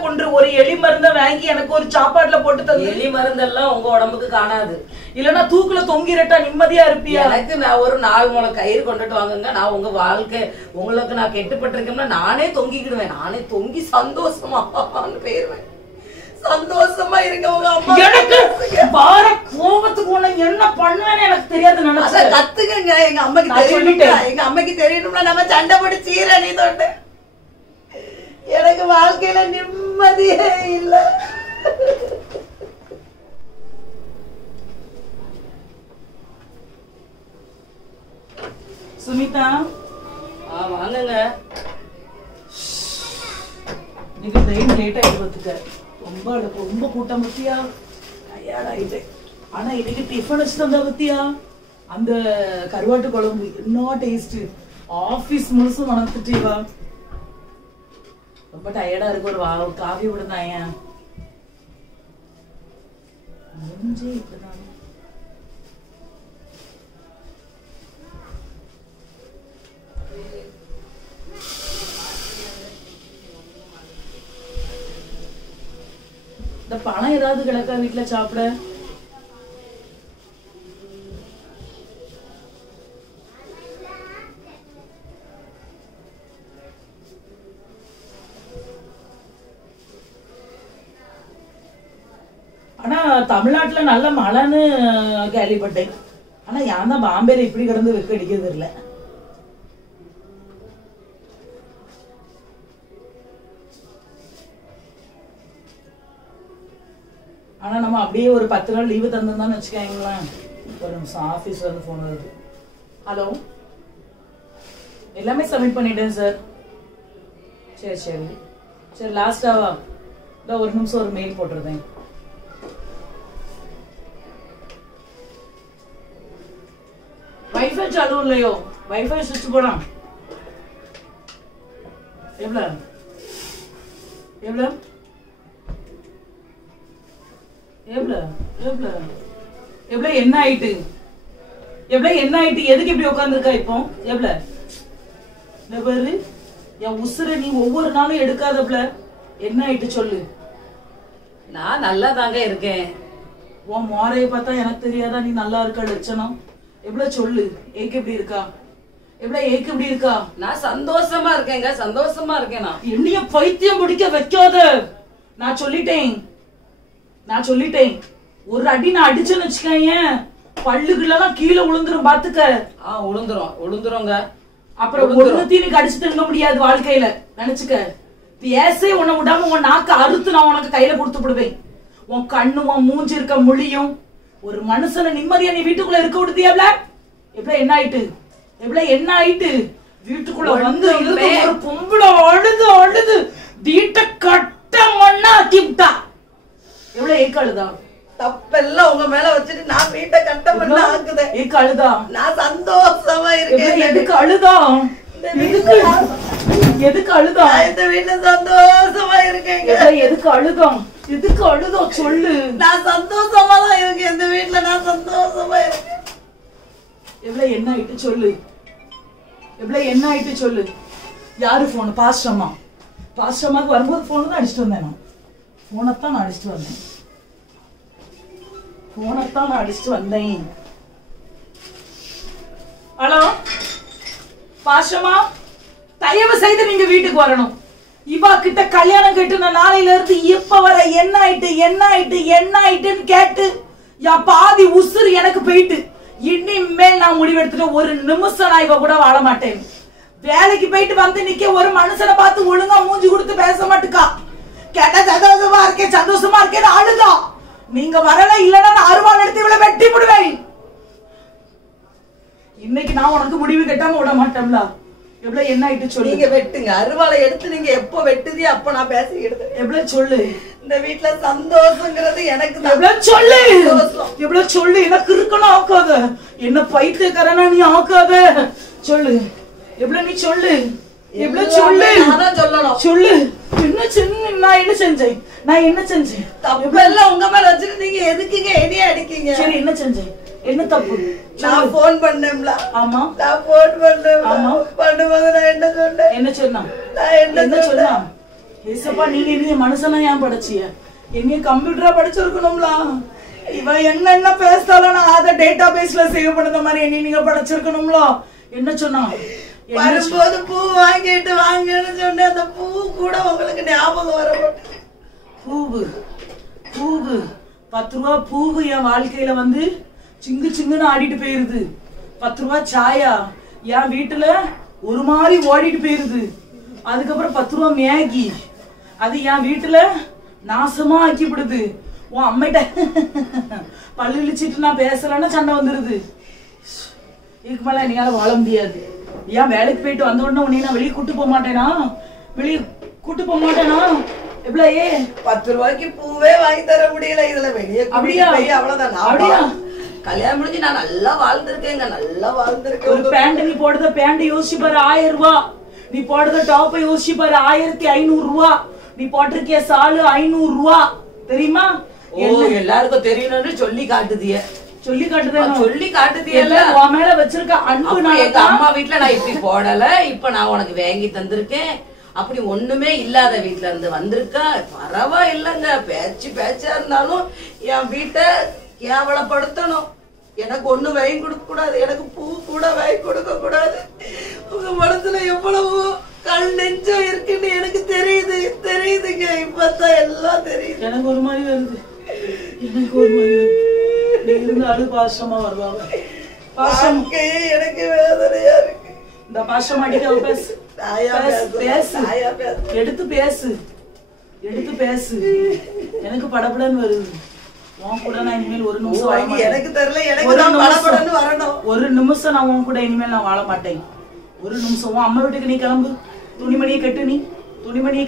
கொன்று ஒரு எலி மருந்த வாங்கி எனக்கு ஒரு சாப்பாட்டுல போட்டு தந்து. எலி மருந்தெல்லாம் உங்க உடம்புக்கு காணாது. இல்லன்னா தூக்குல தொங்கிரட்டா நிம்மதியா இருப்பியா? எனக்கு நான் ஒரு 4 முளை கயிறு கொண்டுட்டு வாங்குங்க. நான் உங்க வாழ்க்கை உங்களுக்கு நான் கெட்டுப்பட்டிருக்கேன்னா நானே தொங்கிக்கிடுவேன். நானே தொங்கி சந்தோஷமா போயிருவேன். சந்தோஷமா இருங்க. உங்க அம்மா எனக்கு பார கோபத்துக்கு உன்னை என்ன பண்ணுவேன்னு எனக்கு தெரியாது. நினைச்ச கத்துக்கங்க. எங்க அம்மைக்கு தெரியணும்னா நம்ம சண்டை போட்டு சீரணி தொட்டு. எனக்கு வாழ்க்கையில நிம்மதியே இல்ல. சுமிதா வாங்குங்க. நீங்க ட்ரெயின் லேட் ஆயிட்டு வந்துக்க. ரொம்ப கூட்டம் பத்தியா? டயர்ட் ஆயிட்டேன். ஆனா இன்னைக்கு டிஃபன் வச்சு தந்தா பத்தியா? அந்த கருவாட்டு குழம்பு என்ன டேஸ்ட். ஆபீஸ் முழுசும் மணத்துட்டேவா. ரொம்ப டயர்டா இருக்கு. ஒரு காஃபி விடுந்தாயா? இப்படிதான் இந்த பணம் ஏதாவது கிடக்கா வீட்டுல சாப்பிட? ஆனா தமிழ்நாட்டுல நல்ல மழைன்னு கேள்விப்பட்டேன். ஆனா ஏன் தான் பாம்பேல இப்படி கிடந்து வெக்க அடிக்கிறது இல்ல. ஆனா நம்ம அப்படியே ஒரு 10 நாள் லீவு தந்தோம்னு வச்சுக்கோங்களேன். ஒரு நிமிஷம் ஆபீஸ்ல இருந்து போன் வருது. ஹலோ, எல்லாமே சப்மிட் பண்ணிட்டேன் சார். சரி லாஸ்டாவா ஒரு நிமிஷம் ஒரு மெயில் போட்டிருந்தேன். வைஃபை சாலு இல்லையோ? வைஃபை சுவிட்ச் போனா எவ்வளவு எவ்வளவு என்ன ஆயிட்டு? எதுக்கு இப்படி உட்கார்ந்துருக்கா இப்போ? எவ்வளவு என் உசுர நீ ஒவ்வொரு நாளும் எடுக்காதப்ல. என்ன ஆயிட்டு சொல்லு. நான் நல்லா தாங்க இருக்கேன். உன் மோரைய பார்த்தா எனக்கு தெரியாதா நீ நல்லா இருக்க லட்சணம்? எவ்வளவு சொல்லு. ஏக்கு எப்படி இருக்கா? ஏக்கு எப்படி இருக்கா? நான் சந்தோஷமா இருக்கேங்க, சந்தோஷமா இருக்கேன். நான் என்னைய பைத்தியம் பிடிக்க வைக்காத. நான் சொல்லிட்டேன் ஒரு அடி நான் அடிச்சேன்னு வச்சுக்கேன், பல்லுக்குள்ளலாம் கீழே விழுந்துரும் பாத்துக்க. விழுந்துருங்க. அப்புறம் ஒண்ணுத்தையும் நீ கடிச்சு திங்க முடியாது வாழ்க்கையில, நினைச்சுக்க. பேசே உன்னை விடாம உன் நாக்கு அறுத்து நான் உனக்கு கையில கொடுத்து விடுவேன். உன் கண்ணு உன் மூஞ்சி இருக்க மொழியும் ஒரு மனுஷனை நிம்மதியா நீ வீட்டுக்குள்ள இருக்க விடுதியாப்ல. என்ன ஆயிட்டு? வீட்டுக்குள்ள வந்து ஒரு பொம்பளை அழுது வீட்டை கட்ட மண்ணா ஆக்கி விட்டா. ஏக்க அழுதா? தப்பெல்லாம் உங்க மேல வச்சுட்டு நான் வீட்டை கட்ட மண்ணா ஆக்குதேன். ஏக்க அழுதா? நான் சந்தோஷமா இருக்கேன். எதுக்கு அழுதா? எதுக்கு அழுதா? இந்த வீட்டுல சந்தோஷமா இருக்கேங்க. எதுக்கு அழுதா சொல்லு. நான் சந்தோஷமா தான் இருக்கேன். இந்த வீட்டுல நான் சந்தோஷமா இருக்கேன். என்ன ஆயிட்டு சொல்லு. யாரு போன்? பாஸ்டம்மாக்கு வரும்போது போன் தான் அடிச்சுட்டு வந்தேன். நான் அடிச்சுட்டு வந்தேன். ஹலோ பாஸ்டம்மா, தயவு செய்து நீங்க வீட்டுக்கு வரணும். இவா கிட்ட கல்யாணம் கட்டுன நாளையில இருந்து இப்ப வர என்ன ஆயிட்டுன்னு கேட்டு பாதி உசுறு எனக்கு போயிட்டு, இனிமேல் நான் முடிவெடுத்துட்டு ஒரு நிமிஷம் நான் இவ கூட வாழ மாட்டேன். வேலைக்கு போயிட்டு வந்து நிக்க ஒரு மனுஷனை பார்த்து ஒழுங்கா மூஞ்சி கொடுத்து பேச மாட்டுக்கா. கேட்டா சந்தோஷமா இருக்கேன்னு அழுதா. நீங்க வரல, இல்லன்னா நான் அருவாள் எடுத்து இவளை வெட்டி விடுவேன். இன்னைக்கு நான் உனக்கு முடிவு கட்டாம விட மாட்டேன்ல. என்ன ஆயிட்டு சொல்லு. நீங்க வெட்டுங்க, அருவாளை எடுத்து நீங்க எப்ப வெட்டுதியோ அப்ப நான் பேசிக்கிடுது. சொல்லு. இந்த வீட்டுல சந்தோஷங்கிறது எனக்கு சொல்லு. எனக்கு இருக்கணும் ஆக்காத. என்ன பைத்தியக்காரனா நீ ஆக்காத. சொல்லு. நீ சொல்லு. சொல்லு. நான் என்ன செஞ்சேன்? தப்பெல்லாம் உங்க மேல வச்சுட்டு நீங்க எதுக்குங்க என்னைய அடிக்கீங்க? சரி, என்ன செஞ்சேன்? என்ன தப்பு? நான் போன் பண்ணேன்ல. ஆமா, நான் போன் பண்ணேன். ஆமா, பண்ணும்போது நான் என்ன சொன்னேன்? என்ன சொன்னா? ஏசப்பா, நீங்க என்னைய மனுஷனா ஏன் படைச்சிய? என்னைய கம்ப்யூட்டரா படிச்சிருக்கணும்ல. இவன் என்ன பேசினாலும் நான் அத டேட்டா பேஸ்ல சேவ் பண்ணத மாதிரி என்னைய நீங்க படைச்சிருக்கணும்ல. என்ன சொன்னா? வரும்போது பூ வாங்கன்னு சொன்னேன். அந்த பூ கூட உங்களுக்கு ஞாபகம் வர மாட்டேன். பூவு 10 ரூபா பூவு என் வாழ்க்கையில வந்து சிங்குன்னு ஆடிட்டு போயிருது. 10 ரூபா சாயா என் வீட்டுல ஒரு மாதிரி ஓடிட்டு போயிருது. அதுக்கப்புறம் 10 ரூபா மேகி அது என் வீட்டுல நாசமா ஆக்கிப்படுது. உன் அம்மிட்ட பல்லு இழிச்சிட்டு நான் பேசலன்னா சண்டை வந்துருது. இதுக்கு மேல என்னால வாழ முடியாது. ஏன் வேலைக்கு போயிட்டு வந்த உடனே உன்னை நான் வெளியே கூட்டு போக மாட்டேனா? 10 ரூபாய்க்கு பூவே வாங்கி தர முடியல. இதுல வெளியே அவ்வளவுதான். கல்யாணம் முடிஞ்சு நான் நல்லா வாழ்ந்திருக்கேங்க. ஒரு பேண்ட் நீ போடுற பேண்ட் யோசிச்சு பாரு 1000 ரூபாய். நீ போடுற டாப் யோசிச்சு பாரு 1500 ரூபாய். நீ போட்டிருக்கிய சாலு 500 ரூபாய். தெரியுமா? எல்லாருக்கும் தெரியணும்னு சொல்லி காட்டுதிய. சொல்லி காட்டுதிய உன் மேல வச்சிருக்க அன்பு. நான் எங்க அம்மா வீட்டுல நான் இப்படி போடல, இப்ப நான் உனக்கு வாங்கி தந்திருக்கேன். அப்படி ஒண்ணுமே இல்லாத வீட்டுல இருந்து வந்திருக்கா. பரவாயில்லைங்க, பேச்சா இருந்தாலும் என் வீட்டை கேவலப்படுத்தணும். எனக்கு ஒண்ணு வாங்கி கொடுக்க கூடாது, எனக்கு பூ கூட வாங்கி கொடுக்க கூடாது. உங்க மனசுல எவ்வளவு கல் நெஞ்சம் இருக்குன்னு எனக்கு தெரியுதுங்க. இப்பதான் எல்லாம் தெரியுது. எனக்கு ஒரு மாதிரி வருது. இருந்தாலும் பாசமா வருவாங்க. எனக்கு வேதனையா இருக்கு. இந்த பாசம் அடிக்க பேசு. எடுத்து பேசு. எனக்கு படபடன்னு வருது. உன் கூட நான் இனிமேல் ஒரு நிமிஷம் எனக்கு தெரியல. எனக்கு வரணும். ஒரு நிமிஷம் நான் உன் கூட இனிமேல் நான் வாழ மாட்டேன். ஒரு நிமிஷம். உன் அம்மா வீட்டுக்கு நீ கிளம்பு. துணிமணியை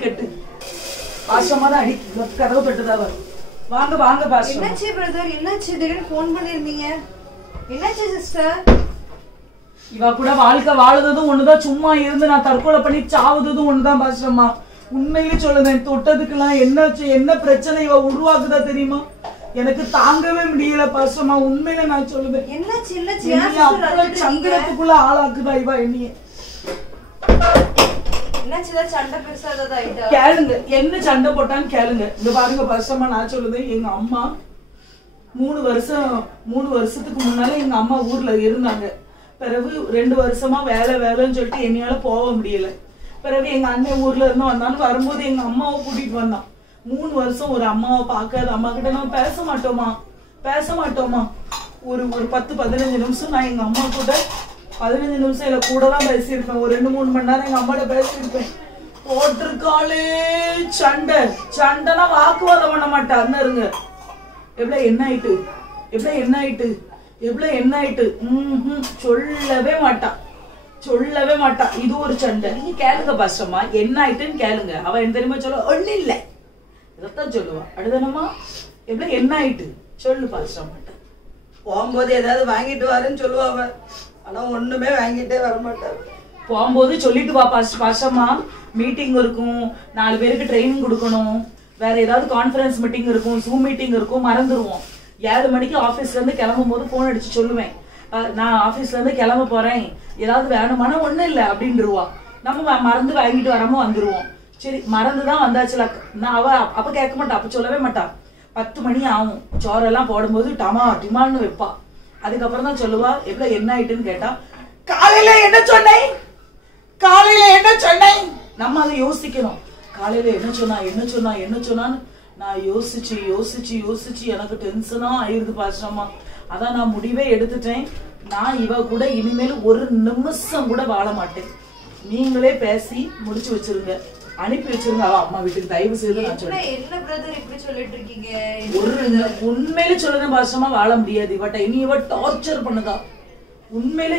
கட்டு. பாசமா தான் அடி. கதவு பெட்டுதான் வரும். வாங்க பாசம். என்னாச்சு பிரதர்? என்னாச்சு? திடீர்னு போன் பண்ணிருந்தீங்க. என்னாச்சு சிஸ்டர்? இவ கூட வாழ்க்கை வாழுறதும் ஒண்ணுதான், சும்மா இருந்து நான் தற்கொலை பண்ணி சாவுறதும் ஒண்ணுதான் பாஸ்டம்மா. உண்மையிலே சொல்லுதேன். தொட்டதுக்கெல்லாம் என்ன பிரச்சனை இவ உருவாக்குதா தெரியுமா? எனக்கு தாங்கவே முடியல பாசமா. உண்மையில நான் சொல்லுவேன். என்னாச்சு என்னாச்சு என்னைய அவ்வளவு சங்கடத்துக்குள்ள ஆளாக்குதா இவ என்னைய. என்னாச்சு ஏதாவது சண்டை பெருசா ஏதாவது ஆயிட்டா? கேளுங்க, என்ன சண்டை போட்டான்னு கேளுங்க. இங்க பாருங்க பாசமா, நான் சொல்லுவேன், எங்க அம்மா 3 வருஷத்துக்கு முன்னால எங்க அம்மா ஊர்ல இருந்தாங்க. பிறகு 2 வருஷமா வேலைன்னு சொல்லிட்டு என்னையால போக முடியல. பிறகு எங்க அண்ணன் ஊர்ல இருந்து வந்தாலும் வரும்போது எங்க அம்மாவை கூட்டிட்டு வந்தான். 3 வருஷம் ஒரு அம்மாவை பார்க்காத அம்மா கிட்ட நம்ம பேச மாட்டோமா. ஒரு 10-15 நிமிஷம் நான் எங்க அம்மா கூட 15 நிமிஷம் இல்ல கூட தான் பேசியிருப்பேன். ஒரு 2-3 மணி நேரம் எங்க அம்மாட்ட பேசியிருப்பேன். போட்டிருக்காளே சண்டைனா வாக்குவாதம் பண்ண மாட்டா இருங்க. எவ்வளவு என்ன ஆயிட்டு சொல்லவே மாட்டா. இது ஒரு சண்டை. நீங்க கேளுங்க பாஸ்டம்மா, என்ன ஆயிட்டுன்னு கேளுங்க. அவ என்ன தெரியுமா சொல்லுவா? ஒண்ணு இல்ல, இதத்தான் சொல்லுவா. அடுத்தனமா எவ்வளவு என்ன ஆயிட்டு சொல்லு பாஸ்டம்மா. போகும்போது ஏதாவது வாங்கிட்டு வரேன்னு சொல்லுவாங்க. ஆனா ஒண்ணுமே வாங்கிட்டே வர மாட்டாரு. போகும்போது சொல்லிட்டு வா பாஸ்டம்மா, மீட்டிங் இருக்கும், 4 பேருக்கு ட்ரைனிங் கொடுக்கணும், வேற ஏதாவது கான்ஃபரன்ஸ் மீட்டிங் இருக்கும், ஜூம் மீட்டிங் இருக்கும், மறந்துடுவோம். 7 மணிக்கு ஆபீஸ்ல இருந்து கிளம்பும் போது போன் அடிச்சு சொல்லுவேன், நான் ஆபீஸ்ல இருந்து கிளம்ப போறேன், ஏதாவது வேணுமானா ஒண்ணும் இல்ல அப்படின்ட்டுருவா. நம்ம மறந்து வாங்கிட்டு வராம வந்துருவோம். சரி மறந்துதான் வந்தாச்சுல. நான் அவ அப்ப கேட்க மாட்டா, அப்ப சொல்லவே மாட்டா. 10 மணி ஆகும், சோறெல்லாம் போடும்போது டிமான்னு வைப்பா. அதுக்கப்புறம் தான் சொல்லுவா எவ்வளவு என்ன ஆயிட்டுன்னு கேட்டா, காலையில என்ன சொன்னேன் நம்ம அதை யோசிக்கணும். காலையில என்ன சொன்னான்னு நான் யோசிச்சு எனக்கு டென்ஷனா ஆயிருது பாஸ்டம்மா. அதான் நான் முடிவே எடுத்துட்டேன். நான் இவ கூட இனிமேல் ஒரு நிமிஷம் கூட வாழ மாட்டேன். நீங்களே பேசி முடிச்சு வச்சிருங்க, அனுப்பி வச்சிருங்க அவ அம்மா வீட்டுக்கு. தயவு செய்து நான் சொல்றேன். என்ன பிரதர் இப்படி சொல்லிட்டு இருக்கீங்க? உண்மையில சொல்லுறேன் பாஸ்டம்மா, வாழ முடியாது இவட்ட. இவ டார்ச்சர் பண்ணுதா. உண்மையில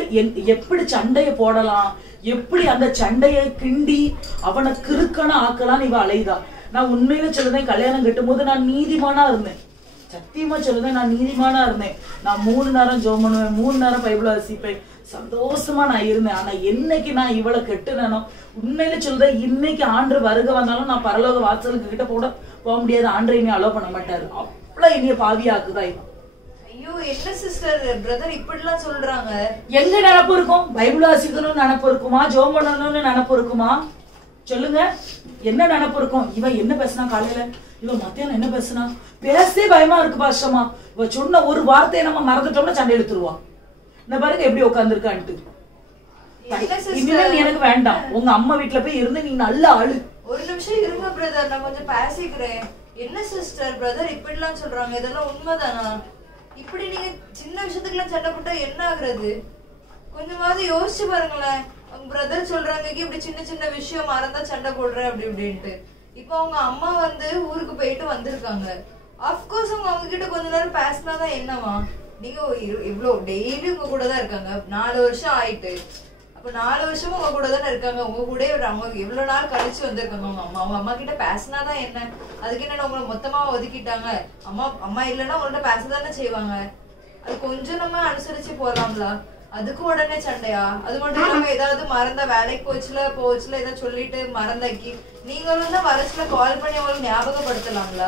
எப்படி சண்டைய போடலாம், எப்படி அந்த சண்டைய கிண்டி அவனை கிறுக்கனா ஆக்கலான்னு இவ அலையுதா. நான் உண்மையில சொல்லுறேன், கல்யாணம் கட்டும் போது நான் நீதிமானா இருந்தேன். சத்தியமா சொல்லுறேன், நான் நீதிமானா இருந்தேன். நான் 3 நேரம் ஜெபம் பண்ணுவேன், 3 நேரம் பைபிள் வாசிப்பேன், சந்தோஷமா நான் இருந்தேன். ஆனா என்னைக்கு நான் இவளை கெட்டுனோ, உண்மையில சொல்றேன், இன்னைக்கு ஆண்டு வருக வந்தாலும் நான் பரலோக வாசலுக்கு கிட்ட போக முடியாது. ஆண்டரை இனி அலோ பண்ண மாட்டாரு. அவ்வளவு இனிய பாவியாக்குதா இவன். ஐயோ என்ன சிஸ்டர் பிரதர் இப்படிலாம் சொல்றாங்க? எங்க நினப்பு இருக்கும்? பைபிள் வாசிக்கணும்னு நினப்பு இருக்குமா? ஜெபம் பண்ணணும்னு நினப்பு இருக்குமா? சொல்லுங்க, என்ன நினப்பு இருக்கும்? இவ என்ன பேசினா காலையில, இவ மத்தியானம் என்ன பேசினா, பேசவே பயமா இருக்கு பாஸ்டம்மா. இவ சொன்ன ஒரு வார்த்தையை நம்ம மறந்துட்டோம்னா சண்டை எடுத்துருவா. இந்த பாருங்க எப்படி உட்காந்துருக்கான்ட்டு. இனிமேல் எனக்கு வேண்டாம். உங்க அம்மா வீட்டுல போய் இருந்து நீ நல்ல ஆளு. ஒரு நிமிஷம் இருங்க பிரதர், நான் கொஞ்சம் பேசிக்கிறேன். என்ன சிஸ்டர் பிரதர் இப்படிலாம் சொல்றாங்க? இதெல்லாம் உண்மைதானா? இப்படி நீங்க சின்ன விஷயத்துக்குலாம் சண்டை போட்டா என்ன ஆகுறது? கொஞ்சமாவது யோசிச்சு பாருங்களேன். அவங்க பிரதர் சொல்றாங்க இப்படி சின்ன விஷயம் மறந்தா சண்டை போடுறேன் அப்படி இப்படின்ட்டு. இப்போ அவங்க அம்மா ஊருக்கு போயிட்டு வந்திருக்காங்க. அப்கோர்ஸ் அவங்க கிட்ட கொஞ்ச நேரம் பேசினாதான் என்னவா? நீங்க இவ்வளவு டெய்லி உங்க கூட தான் இருக்காங்க, 4 வருஷம் ஆயிட்டு. அப்ப 4 வருஷமும் உங்க கூட தானே இருக்காங்க. உங்க கூட அவங்க எவ்வளவு நாள் கழிச்சு வந்திருக்காங்க. அவங்க அம்மா கிட்ட பேசினாதான் என்ன? அதுக்கு என்ன உங்களை மொத்தமா ஒதுக்கிட்டாங்க? அம்மா இல்லைன்னா உங்கள்ட்ட பேசதானே செய்வாங்க. அது கொஞ்சம் நம்ம அனுசரிச்சு போலாம்ல. அதுக்கு உடனே சண்டையா? அது மட்டும் இல்லாம ஏதாவது மறந்தா, வேலைக்கு போச்சுல ஏதாவது சொல்லிட்டு மறந்தாக்கி நீங்களும் தான் வரச்சுல கால் பண்ணி அவங்களுக்கு ஞாபகப்படுத்தலாம்ல.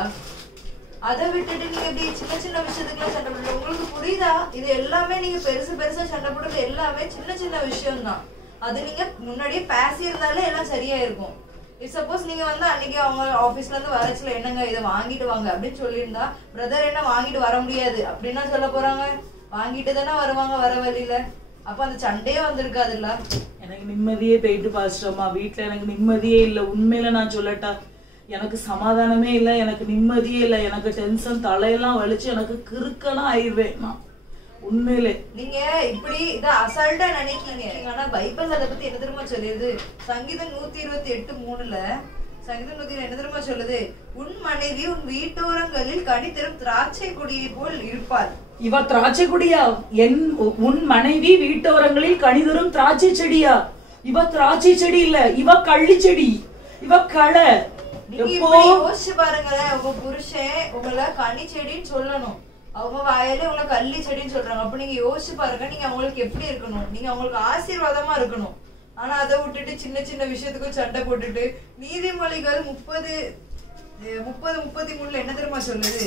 அதை விட்டுட்டு நீங்க இப்படி சின்ன விஷயத்துக்குலாம் சண்டை போடுறது உங்களுக்கு புரியுதா? இது எல்லாமே நீங்க பெருசா சண்டை போடுறது எல்லாமே சின்ன விஷயம் தான். அது நீங்க முன்னாடியே பேசியிருந்தாலே எல்லாம் சரியா இருக்கும். சப்போஸ் நீங்க அன்னைக்கு அவங்க ஆபீஸ்ல இருந்து வரச்சுல என்னங்க இதை வாங்கிட்டு வாங்க அப்படின்னு சொல்லியிருந்தா, பிரதர் என்ன வாங்கிட்டு வர முடியாது அப்படின்னா சொல்ல போறாங்க? வாங்கிட்டு தானே வருவாங்க வர வழியில. அப்ப அந்த சண்டையே வந்திருக்காதுல்ல. எனக்கு நிம்மதியே போயிட்டு பாஸ்டம்மா. வீட்டுல எனக்கு நிம்மதியே இல்ல. உண்மையில நான் சொல்லட்டா, எனக்கு சமாதானமே இல்ல, எனக்கு நிம்மதியே இல்ல. எனக்கு டென்ஷன், தலையெல்லாம் வலிச்சு எனக்கு கிறுக்கனா ஆயிடுவேன் நான். உண்மையிலே நீங்க இப்படி இத அசால்ட்டா நினைக்கீங்க. ஆனா பைபிள் அதை பத்தி என்ன தெரியுமா சொல்லுது? சங்கீதம் 128:3 சங்கீதம் 128 என்ன தெரியுமா சொல்லுது? உன் மனைவி உன் வீட்டோரங்களில் கனி தரும் திராட்சை கொடியை போல் இருப்பாள். இவ திராட்சை கொடியா? உன் மனைவி வீட்டோரங்களில் கனி தரும் திராட்சை செடியா? இவ திராட்சை செடி இல்ல, இவ கள்ளி செடி, இவ களை. யோசிச்சு பாருங்களேன், உங்க புருஷன் உங்களை கனி செடின்னு சொல்லணும், அவங்க வாயில உங்களை கள்ளி செடின்னு சொல்றாங்க. அப்ப நீங்க யோசிச்சு பாருங்க, நீங்க அவங்களுக்கு எப்படி இருக்கணும்? நீங்க அவங்களுக்கு ஆசீர்வாதமா இருக்கணும். ஆனா அதை விட்டுட்டு சின்ன விஷயத்துக்கும் சண்டை போட்டுட்டு. நீதிமொழிகள் 30:33 என்ன தெரியுமா சொல்லுது?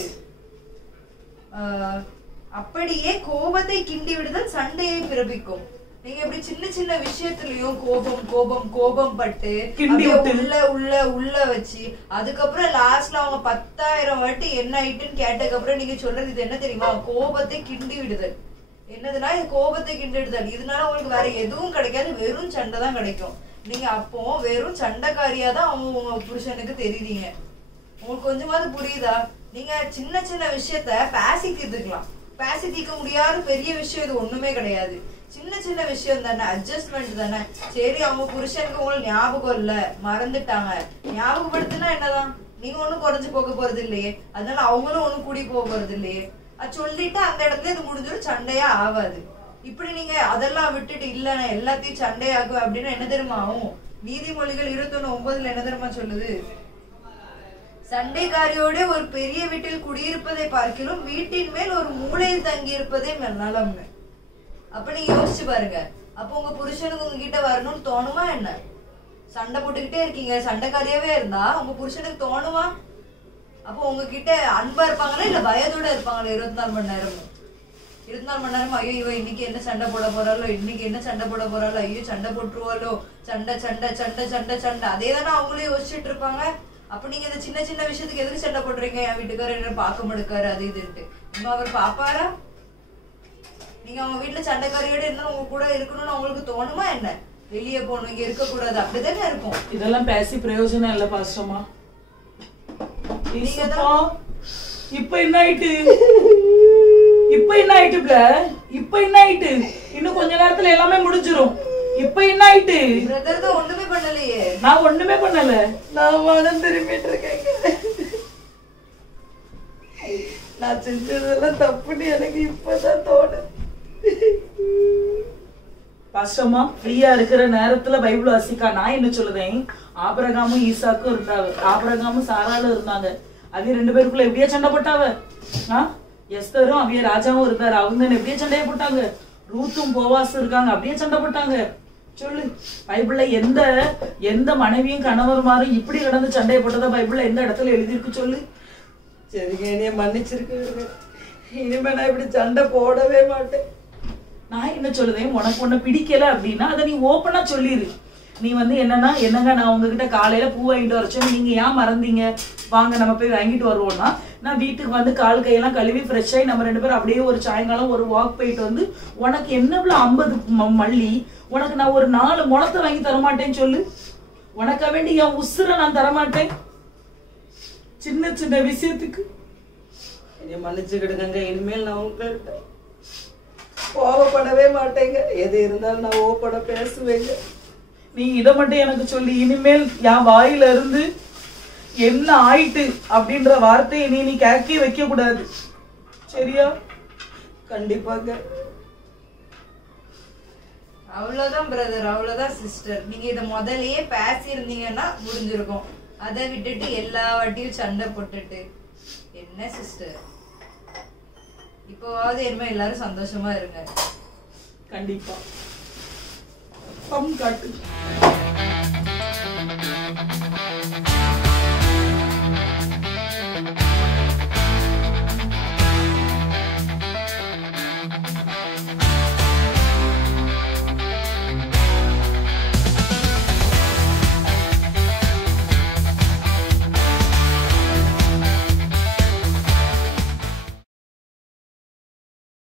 அப்படியே கோபத்தை கிண்டி விடுதல் சண்டையை பிறப்பிக்கும். நீங்க இப்படி சின்ன சின்ன விஷயத்துலயும் கோபம் கோபம் கோபம் பட்டு உள்ள உள்ள உள்ள வச்சு அதுக்கப்புறம் லாஸ்ட்ல அவங்க 10,000 வாட்டி என்ன ஆயிட்டுன்னு கேட்டதுக்கு அப்புறம் நீங்க சொல்றது இது என்ன தெரியுமா? கோபத்தை கிண்டி விடுதல். என்னதுன்னா இது கோபத்தை கிண்டி விடுதல். இதனால உங்களுக்கு வேற எதுவும் கிடைக்காது, வெறும் சண்டை தான் கிடைக்கும். நீங்க அப்போ வெறும் சண்டைக்காரியா தான் அவங்க உங்க புருஷனுக்கு தெரியுறீங்க. உங்களுக்கு கொஞ்சமாவது புரியுதா? நீங்க சின்ன சின்ன விஷயத்த பேசி தீர்த்துக்கலாம். பேசி தீர்க்க முடியாத பெரிய விஷயம் இது ஒண்ணுமே கிடையாது. சின்ன சின்ன விஷயம் தானே, அட்ஜஸ்ட்மெண்ட் தானே. சரி அவங்க புருஷனுக்கு உங்களுக்கு ஞாபகம் இல்ல, மறந்துட்டாங்க, ஞாபகப்படுத்தினா என்னதான்? நீங்க ஒண்ணும் குறைஞ்சு போக போறது இல்லையே, அதனால அவங்களும் ஒண்ணும் கூடி போக போறது இல்லையே. அது சொல்லிட்டு அந்த இடத்துல இது முடிஞ்சிடும், சண்டையா ஆகாது. இப்படி நீங்க அதெல்லாம் விட்டுட்டு இல்ல நான் எல்லாத்தையும் சண்டையாக்குவேன் அப்படின்னா என்ன தெரியுமா ஆகும்? நீதிமொழிகள் 21:9 என்ன தெரியுமா சொல்லுது? சண்டைக்காரியோட ஒரு பெரிய வீட்டில் குடியிருப்பதை பார்க்கிறோம், வீட்டின் மேல் ஒரு மூலையில் தங்கி இருப்பதே நலம்னு. அப்ப நீங்க யோசிச்சு பாருங்க. அப்ப உங்க புருஷனுக்கு உங்ககிட்ட வரணும்னு தோணுமா என்ன? சண்டை போட்டுக்கிட்டே இருக்கீங்க, சண்டைக்காரியாவே இருந்தா உங்க புருஷனுக்கு தோணுமா? அப்போ உங்ககிட்ட அன்பா இருப்பாங்களா இல்ல பயத்தோட இருப்பாங்களா? 24 மணி நேரமும் 24 மணி நேரம் ஐயோ இவ இன்னைக்கு என்ன சண்டை போட போறாளோ, இன்னைக்கு என்ன சண்டை போட போறாளோ, ஐயோ சண்டை போட்டுருவாளோ, சண்டை சண்டை சண்டை சண்டை சண்டை, அதே தானே அவங்களே யோசிச்சுட்டு இருப்பாங்க. அப்ப நீங்க இந்த சின்ன சின்ன விஷயத்துக்கு எதுக்கு சண்டை போடுறீங்க? என் வீட்டுக்காரர் என்ன பார்க்க மாட்டேக்காரு அது இதுன்ட்டு. இன்னும் அவர் பாப்பாரா? நீங்க அவங்க வீட்டுல சண்டைக்காரியோட இருந்தா உங்க கூட இருக்கணும்னு அவங்களுக்கு தோணுமா என்ன? வெளியே போகணும், இங்க இருக்க கூடாது, அப்படித்தானே இருக்கும். இதெல்லாம் பேசி பிரயோஜனம் இல்ல பாஸ்டமா. இப்ப என்ன ஆயிட்டு? இப்ப என்ன ஆயிட்டு? இப்ப என்ன ஆயிட்டு? இன்னும் கொஞ்ச நேரத்துல எல்லாமே முடிஞ்சிரும். இப்ப என்ன ஆயிட்டு? பிரதர் தான் ஒண்ணுமே பண்ணலையே. நான் ஒண்ணுமே பண்ணல, நான் மனம் திரும்பிட்டு இருக்கேன். நான் செஞ்சதெல்லாம் தப்புன்னு எனக்கு இப்பதான் தோணுது. பாஸ்டமா ஃப்ரீயா இருக்கிற நேரத்துல பைபிள் வாசிக்கா. நான் என்ன சொல்லுதேன், ஆபிரகாமும் ஈசாக்கும் இருந்தாங்க, ஆபிரகாமும் சாராலும் இருந்தாங்க. அவிய 2 பேருக்குள்ள எப்படியா சண்டை போட்டாவ? எஸ்தரும் அவிய ராஜாவும் இருந்தாரு, அவங்க எப்படியா சண்டைய போட்டாங்க? ரூத்தும் போவாசும் இருக்காங்க, அப்படியே சண்டை போட்டாங்க. சொல்லு, பைபிள்ல எந்த மனைவியும் கணவருமாரும் இப்படி கடந்து சண்டையை போட்டதா பைபிள்ல எந்த இடத்துல எழுதியிருக்கு சொல்லு? சரிங்க, என்னைய மன்னிச்சிருக்கு. இனிமே நான் இப்படி சண்டை போடவே மாட்டேன். நான் என்ன சொல்லுதேன், உனக்கு ஒண்ணு பிடிக்கல அப்படின்னா அதை நீ ஓப்பனா சொல்லிரு. நீ என்னங்க நான் உங்ககிட்ட காலையில பூ வாங்கிட்டு வரச்சோம், நீங்க ஏன் மறந்தீங்க, வாங்க நம்ம போய் வாங்கிட்டு வருவோம்னா, நான் வீட்டுக்கு வந்து கால் கையெல்லாம் கழுவி ஃப்ரெஷ் ஆகி நம்ம 2 பேரும் அப்படியே ஒரு சாயங்காலம் ஒரு வாக் போயிட்டு வந்து உனக்கு என்ன 50 மல்லி, உனக்கு நான் ஒரு 4 முளத்தை வாங்கி தரமாட்டேன்னு சொல்லு. உனக்க வேண்டி என் உசுரை நான் தரமாட்டேன். சின்ன சின்ன விஷயத்துக்கு என்னைய மன்னிச்சுக்கிடுங்க. இனிமேல் நான் உங்கள்கிட்ட கோவப்படவே மாட்டேங்க. எது இருந்தாலும் நான் ஓப்பட பேசுவேங்க. நீ இதை மட்டும் எனக்கு சொல்லி, இனிமேல் என் வாயில இருந்து என்ன ஆயிட்டு அப்படின்ற வார்த்தையை நீ கேட்க வைக்க கூடாது, சரியா? கண்டிப்பாங்க. அவ்வளவுதான் பிரதர், அவ்வளவுதான் சிஸ்டர். நீங்க இத முதல்லயே பேசி இருந்தீங்கன்னா முடிஞ்சிருக்கும். அதை விட்டுட்டு எல்லா வாட்டியும் சண்டை போட்டுட்டு என்ன சிஸ்டர்? இப்போவாவது இனிமே எல்லாரும் சந்தோஷமா இருங்க. கண்டிப்பா. காட்டு